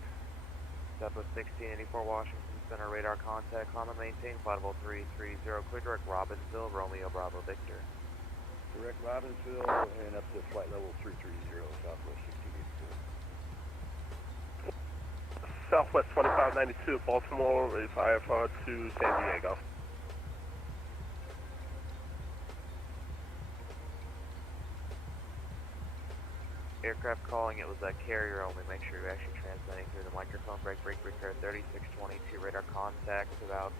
Southwest 1684 Washington Center, radar contact, common maintain, flightable 330, clear direct Robbinsville, Romeo Bravo Victor. Direct Robbinsville and up to flight level 330, Southwest 1684. Southwest 2592, Baltimore, is IFR to San Diego. Aircraft calling, it was a carrier only, make sure you're actually transmitting through the microphone. Break, 3622, radar contact about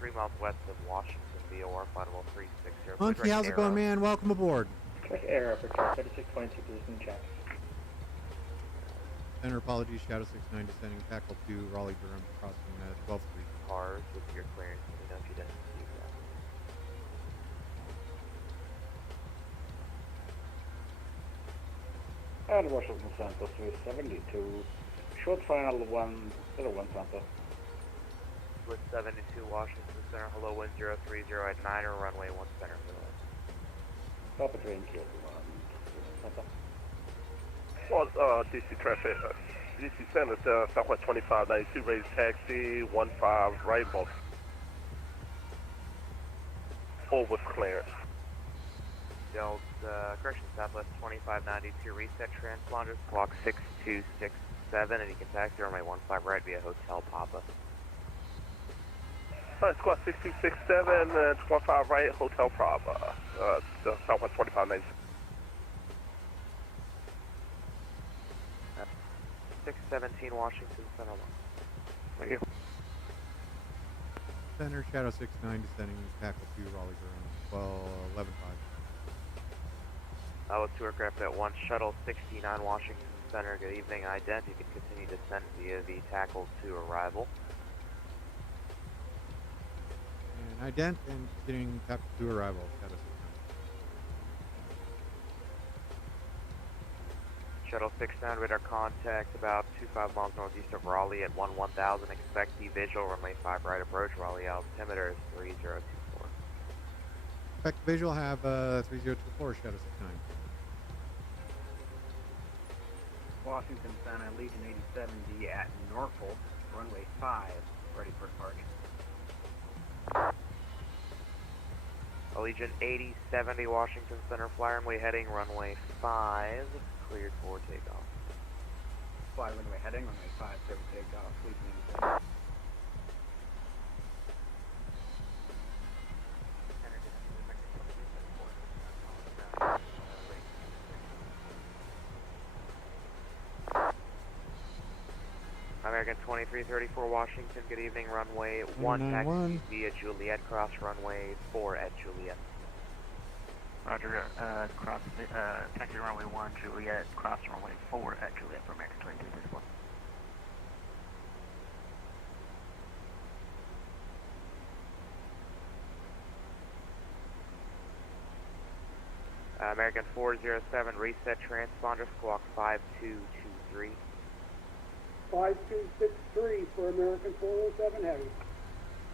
3 miles west of Washington, VOR, flightable 360. Monkey, how's it going, man? Welcome aboard. Check air, Brickyard 3622, position check. Center, apologies, Shadow 69 descending, tackle 2, Raleigh Durham, crossing 12-3. Cars with your clearance, let me know if you didn't receive that. And Washington Center 372, short final 101 Center. With 72 Washington Center, hello, wind 030 at 9 or runway 1 center for the way. Copy train kilo 1 Center. Well, DC traffic, DC Center, Southwest 2592, raise taxi, 15 right, both. Full with clearance. Correction, Southwest 2592, reset transponders, clock 6267, and you can taxi runway 15 right via Hotel Papa. Squad 6267, 15 right, Hotel Papa, Southwest 2592. 617 Washington Center 1. Thank you. Center, Shadow 69 descending, tackle 2, Raleigh Durham, 11-5. With 2 aircraft at 1, shuttle 69 Washington Center, good evening, ident. You can continue descent via the tackle 2 arrival. And ident and getting tackle 2 arrival, Shadow 69. Shuttle 69, radar contact about 25 miles northeast of Raleigh at 1000. Expect the visual, runway 5 right approach, Raleigh altimeter is 3024. Expect visual, have 3024, Shadow 69. Washington Center, Legion 8070 at Norfolk, runway 5, ready for departure. Allegiant 8070 Washington Center, fly runway heading, runway 5, cleared for takeoff. Fly runway heading, runway 5, cleared for takeoff, Legion 8070. American 2334 Washington, good evening, runway 1, 191. taxi via Juliet, cross runway 4 at Juliet. Roger, taxi runway 1, Juliet, cross runway 4 at Juliet for American 2234. American 407, reset transponder, squawk 5223. 5263 for American 407 Heavy.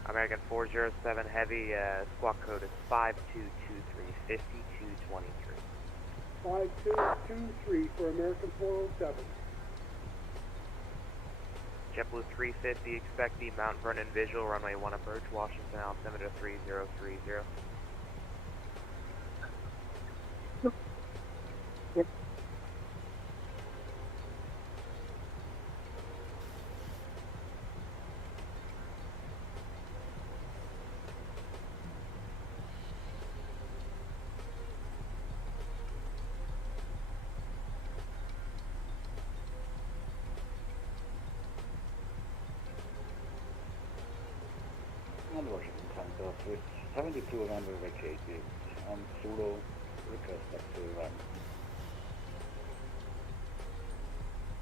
American 407 Heavy, squawk code is 5223, 5223. 5223 for American 407. JetBlue 350, expect the Mount Vernon visual, runway 1 approach, Washington, altimeter 3030. And Washington Tango Swiss 72 November vacated. On Zulu, request back to run.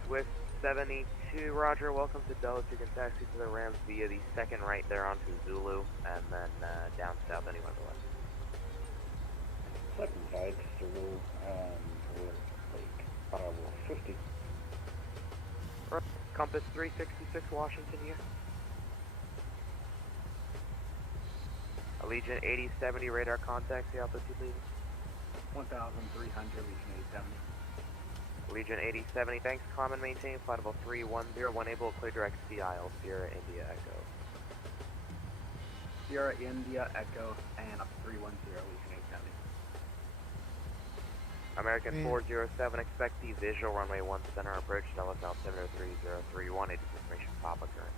Swift 72, roger, welcome to Dulles. You can taxi to the Rams via the second right there onto Zulu, and then down south anywhere to the left. Second right, Zulu, and we'll take Bravo 50. Compass 366, Washington here. Allegiant 8070, radar contact, the altitude lead. 1,300, Legion 870. Allegiant 8070, thanks, climb and maintain, flight level 310, when able, clear direct CIL, Sierra India Echo. Sierra India Echo, and up to 310, Legion 870. American 407, expect the visual, runway 1 center approach, Dallas altimeter 3031, 80 information, Papa current.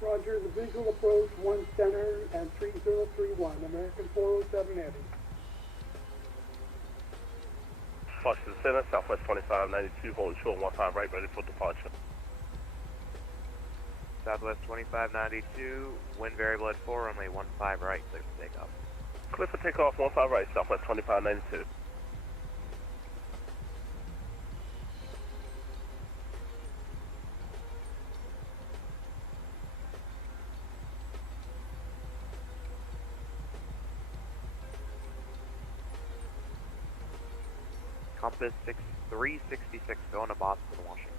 Roger, the visual approach 1 center and 3031, American 407 Heavy. Washington Center, Southwest 2592, hold short 15 right, ready for departure. Southwest 2592, wind variable at 4, runway 15 right, clear for takeoff. Clear for takeoff, 15 right, Southwest 2592. Compass 366, going to Boston, Washington.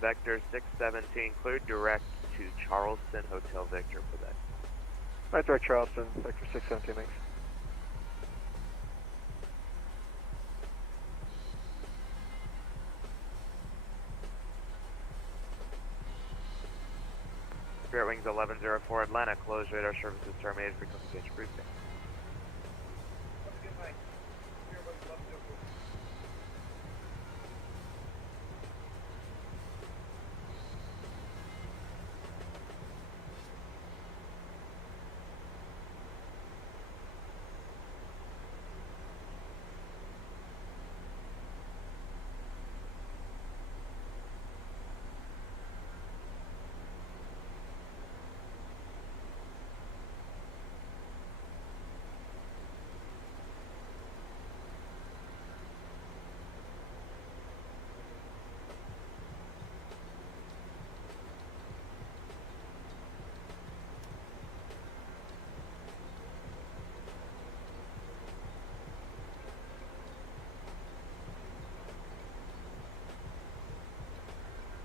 Vector 617, cleared direct to Charleston, Hotel Victor, Quebec. Right direct Charleston, Vector 617, thanks. Spirit Wings 1104 Atlanta, closed radar services terminated, frequency change briefing.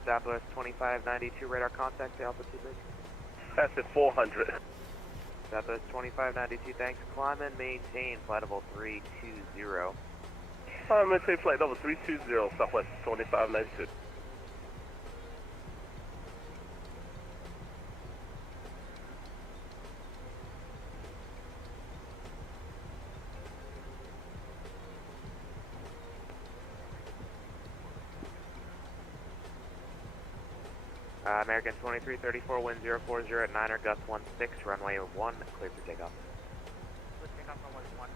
Southwest 2592, radar contact, the altitude lead. That's at 400. Southwest 2592, thanks, climb and maintain, flight level 320. Maintain flight level 320, Southwest 2592. American 2334, wind 040 at 9er, gust 16, runway 1, clear for takeoff. Let's take off runway 1.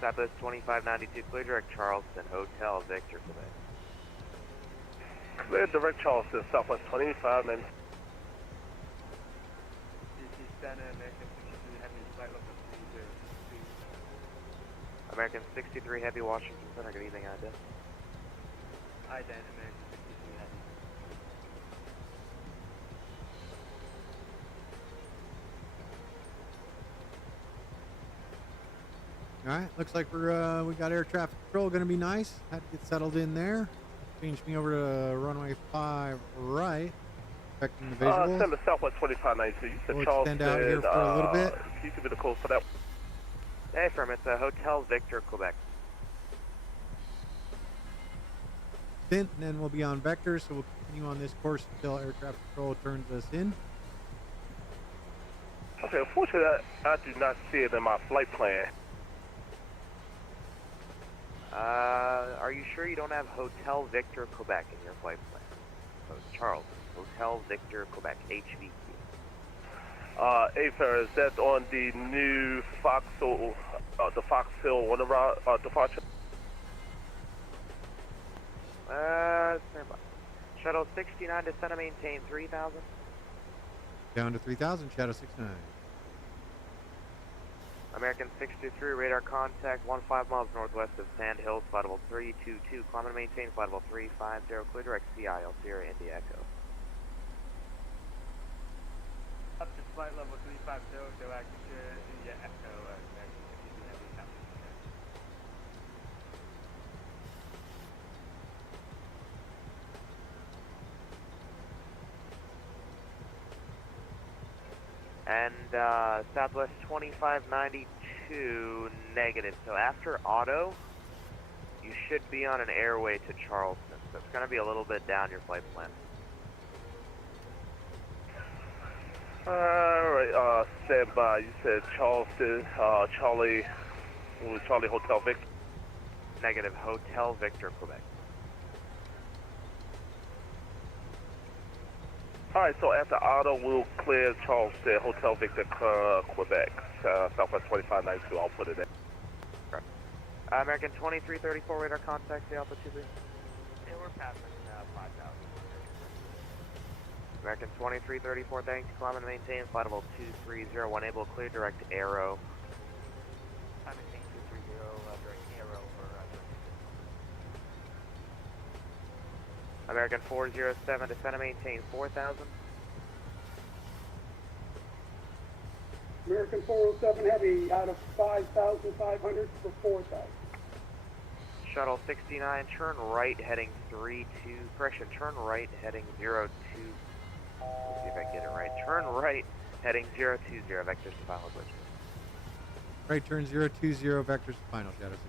Southwest 2592, clear direct Charleston, Hotel Victor, Quebec. Clear direct Charleston, Southwest 25, and American 63 Heavy, Washington Center, good evening, ident. Ident, American 63 Heavy. All right, looks like we got air traffic control. Going to be nice. Had to get settled in there. Change me over to runway 5 right. Checking the visuals. Send the Southwest 2592. You said We'll Charleston. extend out here for a little bit. Can you give me the code for that? Hey, firm, it's Hotel Victor, Quebec. And then we'll be on vector, so we'll continue on this course until air traffic control turns us in. Okay, unfortunately, I do not see it in my flight plan. Are you sure you don't have Hotel Victor, Quebec in your flight plan? So it's Charleston, Hotel Victor, Quebec, HVQ. Afer, is that on the new Foxhill, the Foxhill on the route, departure? Standby. Shuttle 69, descend and maintain 3,000. Down to 3,000, Shadow 69. American 63, radar contact 15 miles northwest of Sand Hills, flight level 322, climb and maintain flight level 350, clear direct CIL, Sierra India Echo. Up to flight level 350, direct Sierra India Echo, American 63 Heavy, copy. And Southwest 2592, negative. So after auto, you should be on an airway to Charleston. So it's going to be a little bit down your flight plan. Alright, stand by. You said Charleston, Charlie Hotel Victor. Negative, Hotel Victor, Quebec. Alright, so after auto, we'll clear Charleston, Hotel Victor, Quebec. Southwest 2592, I'll put it in. Correct. American 2334, radar contact, the altitude, please. Yeah, we're passing 5,000. American 2334, thanks. Climb and maintain, flight level 2301, able clear direct Aero. Climb and maintain 230, direct Aero for American 407, descend and maintain 4,000. American 407 Heavy out of 5,500 for 4,000. Shuttle 69, turn right heading 32, correction, turn right heading 02. Let's see if I can get it right. Turn right heading 020, vectors to final glitch. Right turn 020, vectors to final, Shadow 69.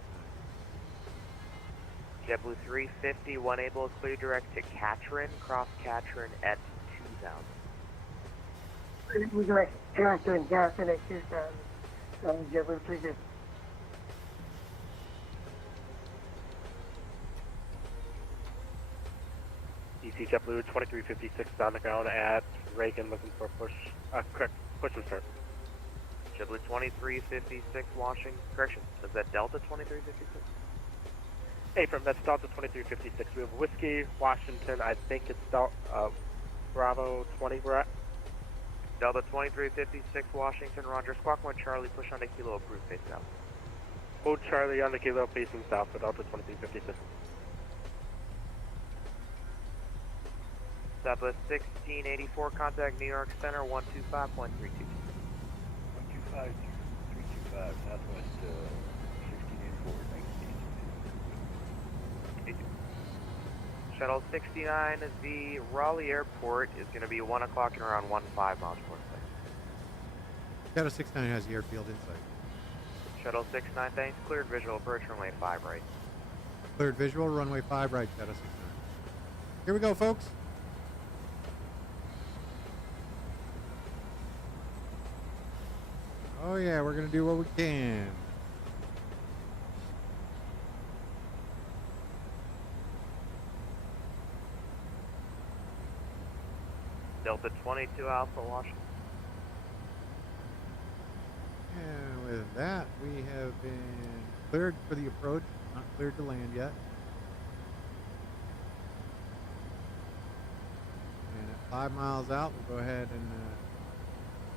JetBlue 350, one able clear direct to Katrin, cross Katrin at 2,000. We direct character and Jackson at 2,000. JetBlue 350. DC JetBlue 2356 on the ground at Reagan, looking for push, correct, push and start. JetBlue 2356, Washington, correction, is that Delta 2356? Hey, from that's Delta 2356. We have Whiskey, Washington, I think it's Bravo 20 we're at. Delta 2356, Washington, roger. Squawk 1 Charlie, push on to Kilo, approved, face south. Hold Charlie on the Kilo, facing south for Delta 2356. Southwest 1684, contact New York Center 125.32. 125.325, Southwest 1684, thanks. Shuttle 69, the Raleigh Airport is going to be 1 o'clock and around 15 miles north. Shadow 69 has the airfield insight. Shuttle 69, thanks. Cleared visual, approach runway 5 right. Cleared visual, runway 5 right, Shadow 69. Here we go, folks. Oh yeah, we're going to do what we can. Delta 22 Alpha, Washington. And with that, we have been cleared for the approach, not cleared to land yet. And at 5 miles out, we'll go ahead and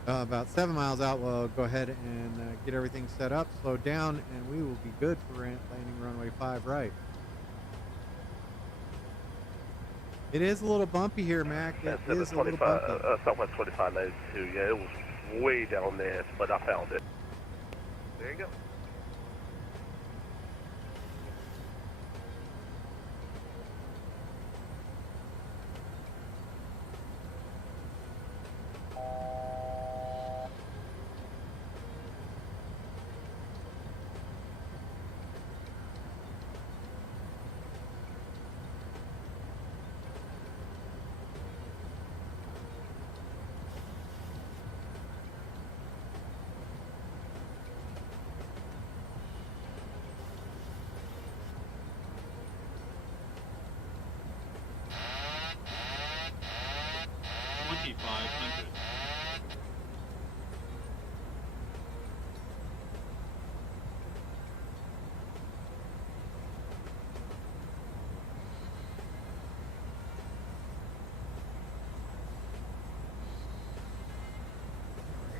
about 7 miles out, we'll go ahead and get everything set up, slow down, and we will be good for landing runway 5 right. It is a little bumpy here, Mac. It is a little bumpy. Southwest 2592. Yeah, it was way down there, but I found it. There you go.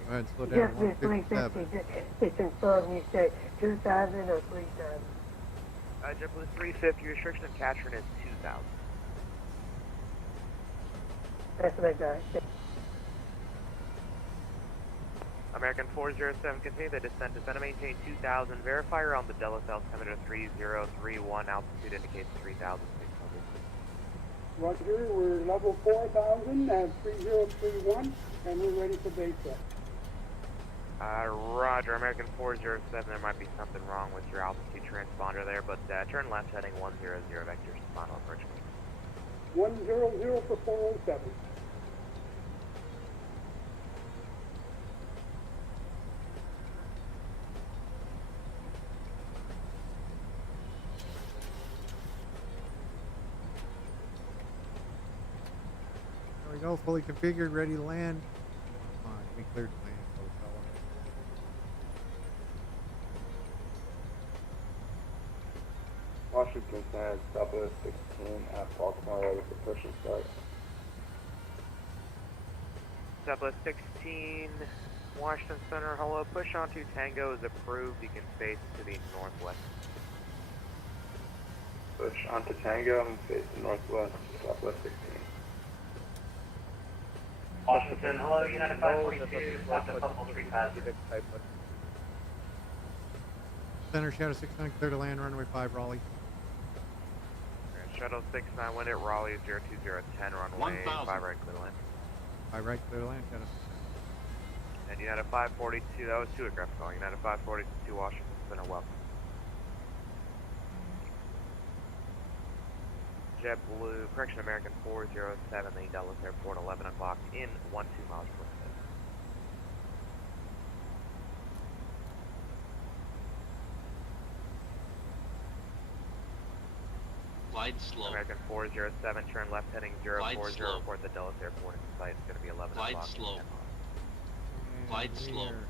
Go ahead and slow down. Just this 157. 350, to confirm you said 2,000 or 3,000? JetBlue 350, restriction of capturing is 2,000. That's what I got. American 407, continue the descent. Descend to maintain 2,000. Verifier on the Dallas altimeter 3031. Altitude indicates 3,600. Roger, we're level 4,000 at 3031, and we're ready for base set. Roger, American 407, there might be something wrong with your altitude transponder there, but turn left heading 100 vectors to final approach. 100 for 407. There we go, fully configured, ready to land. Come on, we cleared to land, little fella. Washington Center, Southwest 16 at Baltimore with the push and start. Southwest 16, Washington Center, hello. Push onto Tango is approved. You can face to the northwest. Push onto Tango and face the northwest, Southwest 16. Washington, hello, United 542, left of level 3 pass. Center, Shadow 69, clear to land, runway 5, Raleigh. Shuttle 69, wind at Raleigh 02010, runway 5 right, clear to land. 5 right, clear to land, Shadow 69. And United 542, that was 2 aircraft calling. United 542, Washington Center, welcome. JetBlue, correction, American 407, the Dallas Airport, 11 o'clock in 12 miles per minute. Glide slow. American 407, turn left heading 040, report the Dallas Airport in sight. It's going to be 11 Glide o'clock. slow. And Glide we slow. are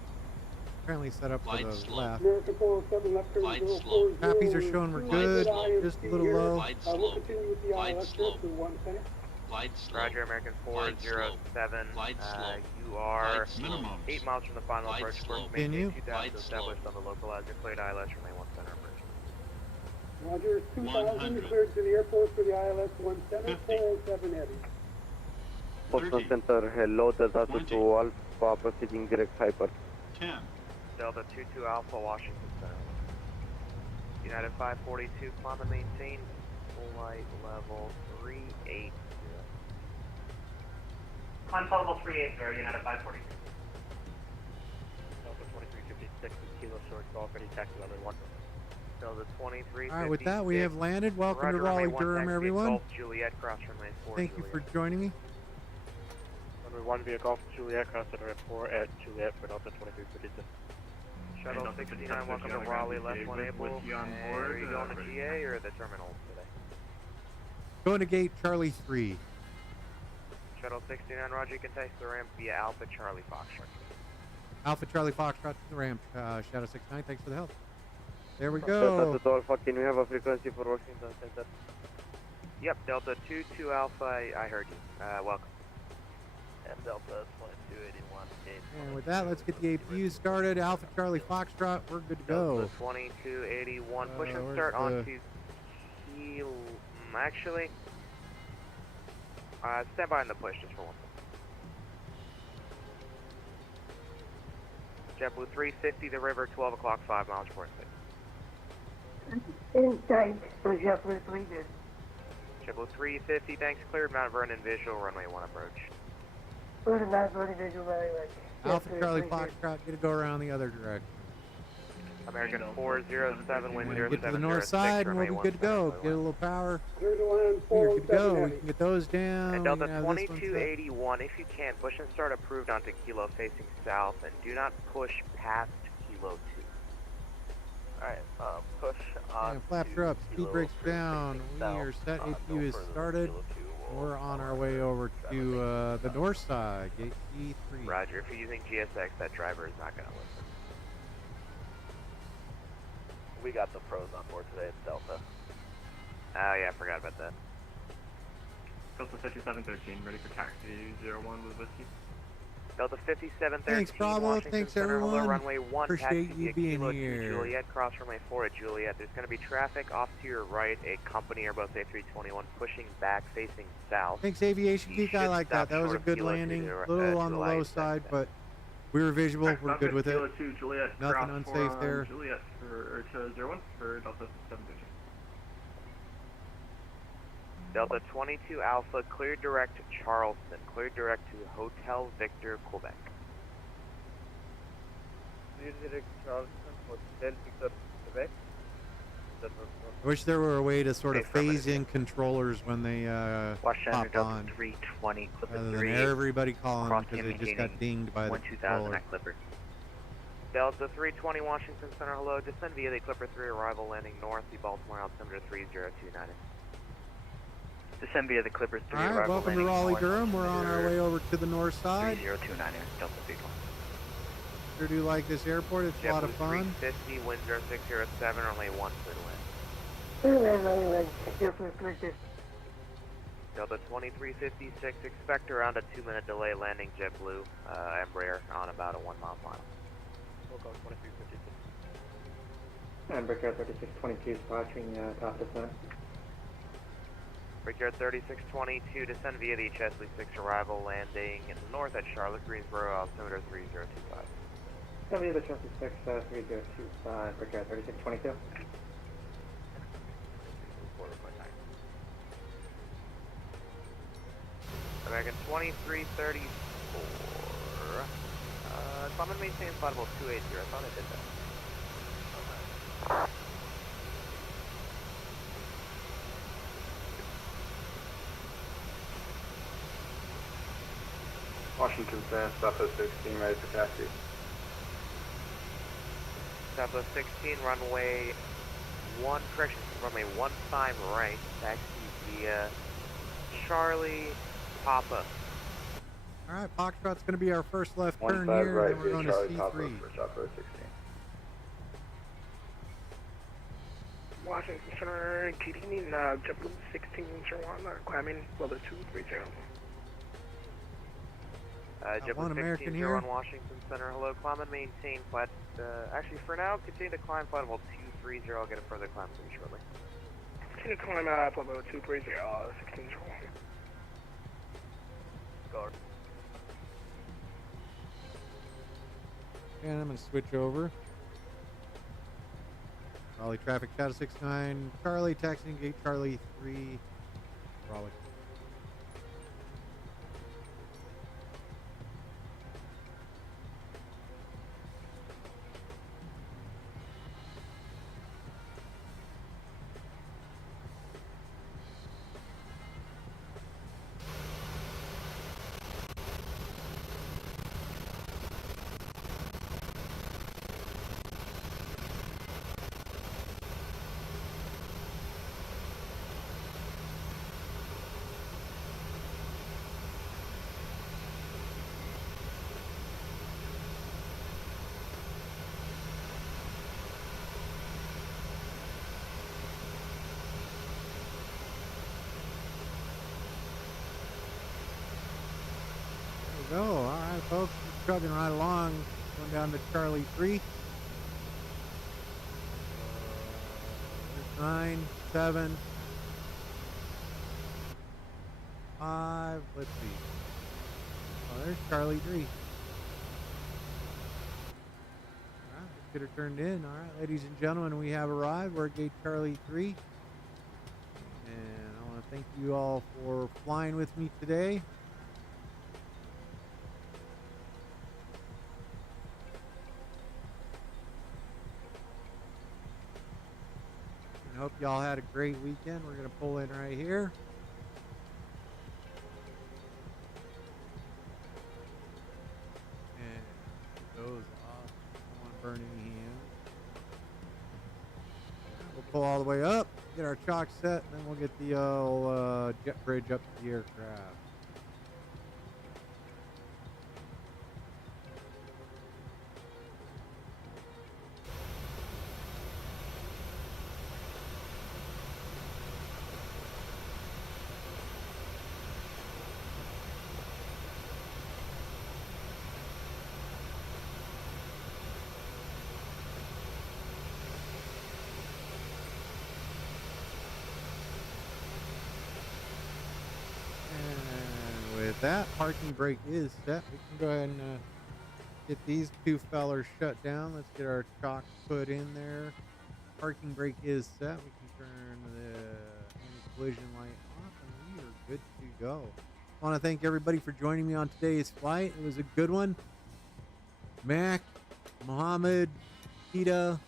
currently set up for Glide the slow. left. American 407, left turn Glide 040. slow. Trappies are showing we're good, just a little low. Glide We'll slow. continue with the Glide ILS slow. for 1 minute. Glide slow. Roger, American Glide slow. 407. Glide slow. You are Glide slow. 8 miles from the final Glide approach slow. course. Continue. Maintain 2,000 Glide slow. established on the localizer. Cleared ILS, remain 1 center approach. Roger, 2,000 100. cleared to the airport for the ILS 1 center, 407 heavy. Boston Center, hello, Delta 22 Alpha, proceeding direct hyper. 10. Delta 22 Alpha, Washington Center. United 542, climb and maintain flight level 380. Climb to level 380, United 542. Delta 2356 with Kilo Short Golf, ready taxi runway 1. Delta 2356. All right, with that, we have landed. Welcome to Raleigh Durham, everyone. Golf Juliet, cross runway 4. Thank you for joining me. Runway 1 via Golf Juliet, cross runway 4 at Juliet for Delta 2356. Shuttle 69, welcome to Raleigh, left 1 Able. And are you going to GA or the terminal today? Going to gate Charlie 3. Shuttle 69, Roger, you can take the ramp via Alpha Charlie Foxtrot. Alpha Charlie Foxtrot to the ramp. Shadow 69, thanks for the help. There we Delta go. to Alpha, can we have a frequency for Washington Center? Yep, Delta 22 Alpha, I heard you. Welcome. And Delta 2281. And with that, let's get the APU started. Alpha Charlie Foxtrot, we're good to go. Delta 2281, push and where's start the- onto kilo. Actually, stand by on the push just for 1 second. JetBlue 350, the river, 12 o'clock, 5 miles, report six. Inside for JetBlue 3 good. JetBlue 350, thanks, cleared, Mount Vernon visual, runway 1 approach. Go to Mount Vernon visual right. Alpha Charlie Foxtrot, get to go around the other direction. American 407, wind When 0706, we get to the north side, and we'll be good to go. Get a little power. Clear to land You're good to go. 407 We heavy. can get those down. And We Delta can have this one set. 2281, if you can, push and start approved onto Kilo facing south, and do not push past Kilo 2. Alright, push on. And flaps are up, speed brakes down. We are set. APU is started. We're on our way over to the north side, gate E3. Roger, if you're using GSX, that driver is not going to listen. We got the pros on board today. It's Delta. Oh yeah, I forgot about that. Delta 5713, ready for taxi 01 with whiskey. Delta 5713, Thanks, Bravo. Washington Thanks, Center, hello, everyone. runway 1, Appreciate taxi you via being Kilo here. 2 Juliet, cross runway 4 at Juliet. There's going to be traffic off to your right, a company Airbus A321 pushing back facing south. Thanks, Aviation You Geek. I should like stop that. That was short a of good Kilo 2 landing. to A the little on the low right side, side. but we were visual. We're good with it. Kilo 2 Juliet, Nothing cross unsafe 4 there. Juliet for, or to 01 for Delta 713. Delta 22 Alpha, cleared direct to Charleston, cleared direct to Hotel Victor, Quebec. Clear direct Charleston, Hotel Victor, Quebec. I wish there were a way to sort of phase in controllers when they Washington pop on, 320, Clipper rather 3. than everybody calling crossing because they and just got maintaining dinged by the 2000 controller. at Clipper. Delta 320 Washington Center, hello, descend via the Clipper 3 arrival landing north, the Baltimore altimeter 3029. Descend via the Clipper 3 All right, arrival welcome to landing Raleigh north, Durham. We're on our way over to the north side. 3029, Delta Big One. Sure do like this airport. It's a lot of fun. 350, wind 0607, only 1 clear wind. JetBlue 3 Delta 2356, expect around a 2-minute delay landing JetBlue, Embraer on about a 1 mile final. We'll go 2356. And Brickyard 3622, departing top descent. Brickyard 3622, descend via the Chesley 6 arrival landing north at Charlotte, Greensboro, altimeter 3025. Descend via the Chelsea 6, 3025, Brickyard 3622. American 2334. Climb and maintain flight level 280. I thought I did that. Washington Center, Southwest 16, ready for taxi. Southwest 16, runway 1, correction, runway 15 right, taxi via Charlie, Papa. All right, Foxtrot's going to be our first left 15 turn here, right, and then we're going via to Charlie Papa C3. for Southwest 16. Washington Center, good evening, JetBlue 1601, climbing level 230. JetBlue one American here. 1601 Washington Center, hello, climb and maintain flight, actually for now, continue to climb flight level 230, I'll get a further climb for you shortly. Continue to climb level 230, 1601. Go. And I'm going to switch over. Raleigh traffic, Shadow 69, Charlie, taxiing gate Charlie 3, Raleigh. we go. All right, folks, just chugging right along, going down to Charlie 3. 9, 7, 5. Let's see. Oh, there's Charlie 3. All right, let's get her turned in. All right, ladies and gentlemen, we have arrived. We're at gate Charlie 3. And I want to thank you all for flying with me today. I hope y'all had a great weekend. We're going to pull in right here. And those off on burning hands. We'll pull all the way up, get our chalk set, and then we'll get the jet bridge up to the aircraft. That parking brake is set. We can go ahead and get these two fellers shut down. Let's get our chalk put in there. Parking brake is set. We can turn the anti-collision light off and we are good to go. I want to thank everybody for joining me on today's flight. It was a good one. Mac, Mohammed, Kita,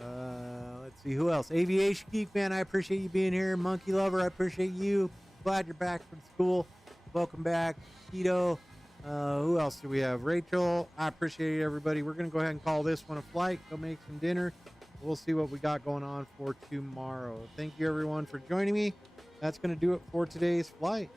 let's see who else. Aviation Geek, man, I appreciate you being here. Monkey Lover, I appreciate you. Glad you're back from school. Welcome back, Keto. Who else do we have? Rachel. I appreciate it, everybody. We're going to go ahead and call this one a flight. Go make some dinner. We'll see what we got going on for tomorrow. Thank you, everyone, for joining me. That's going to do it for today's flight.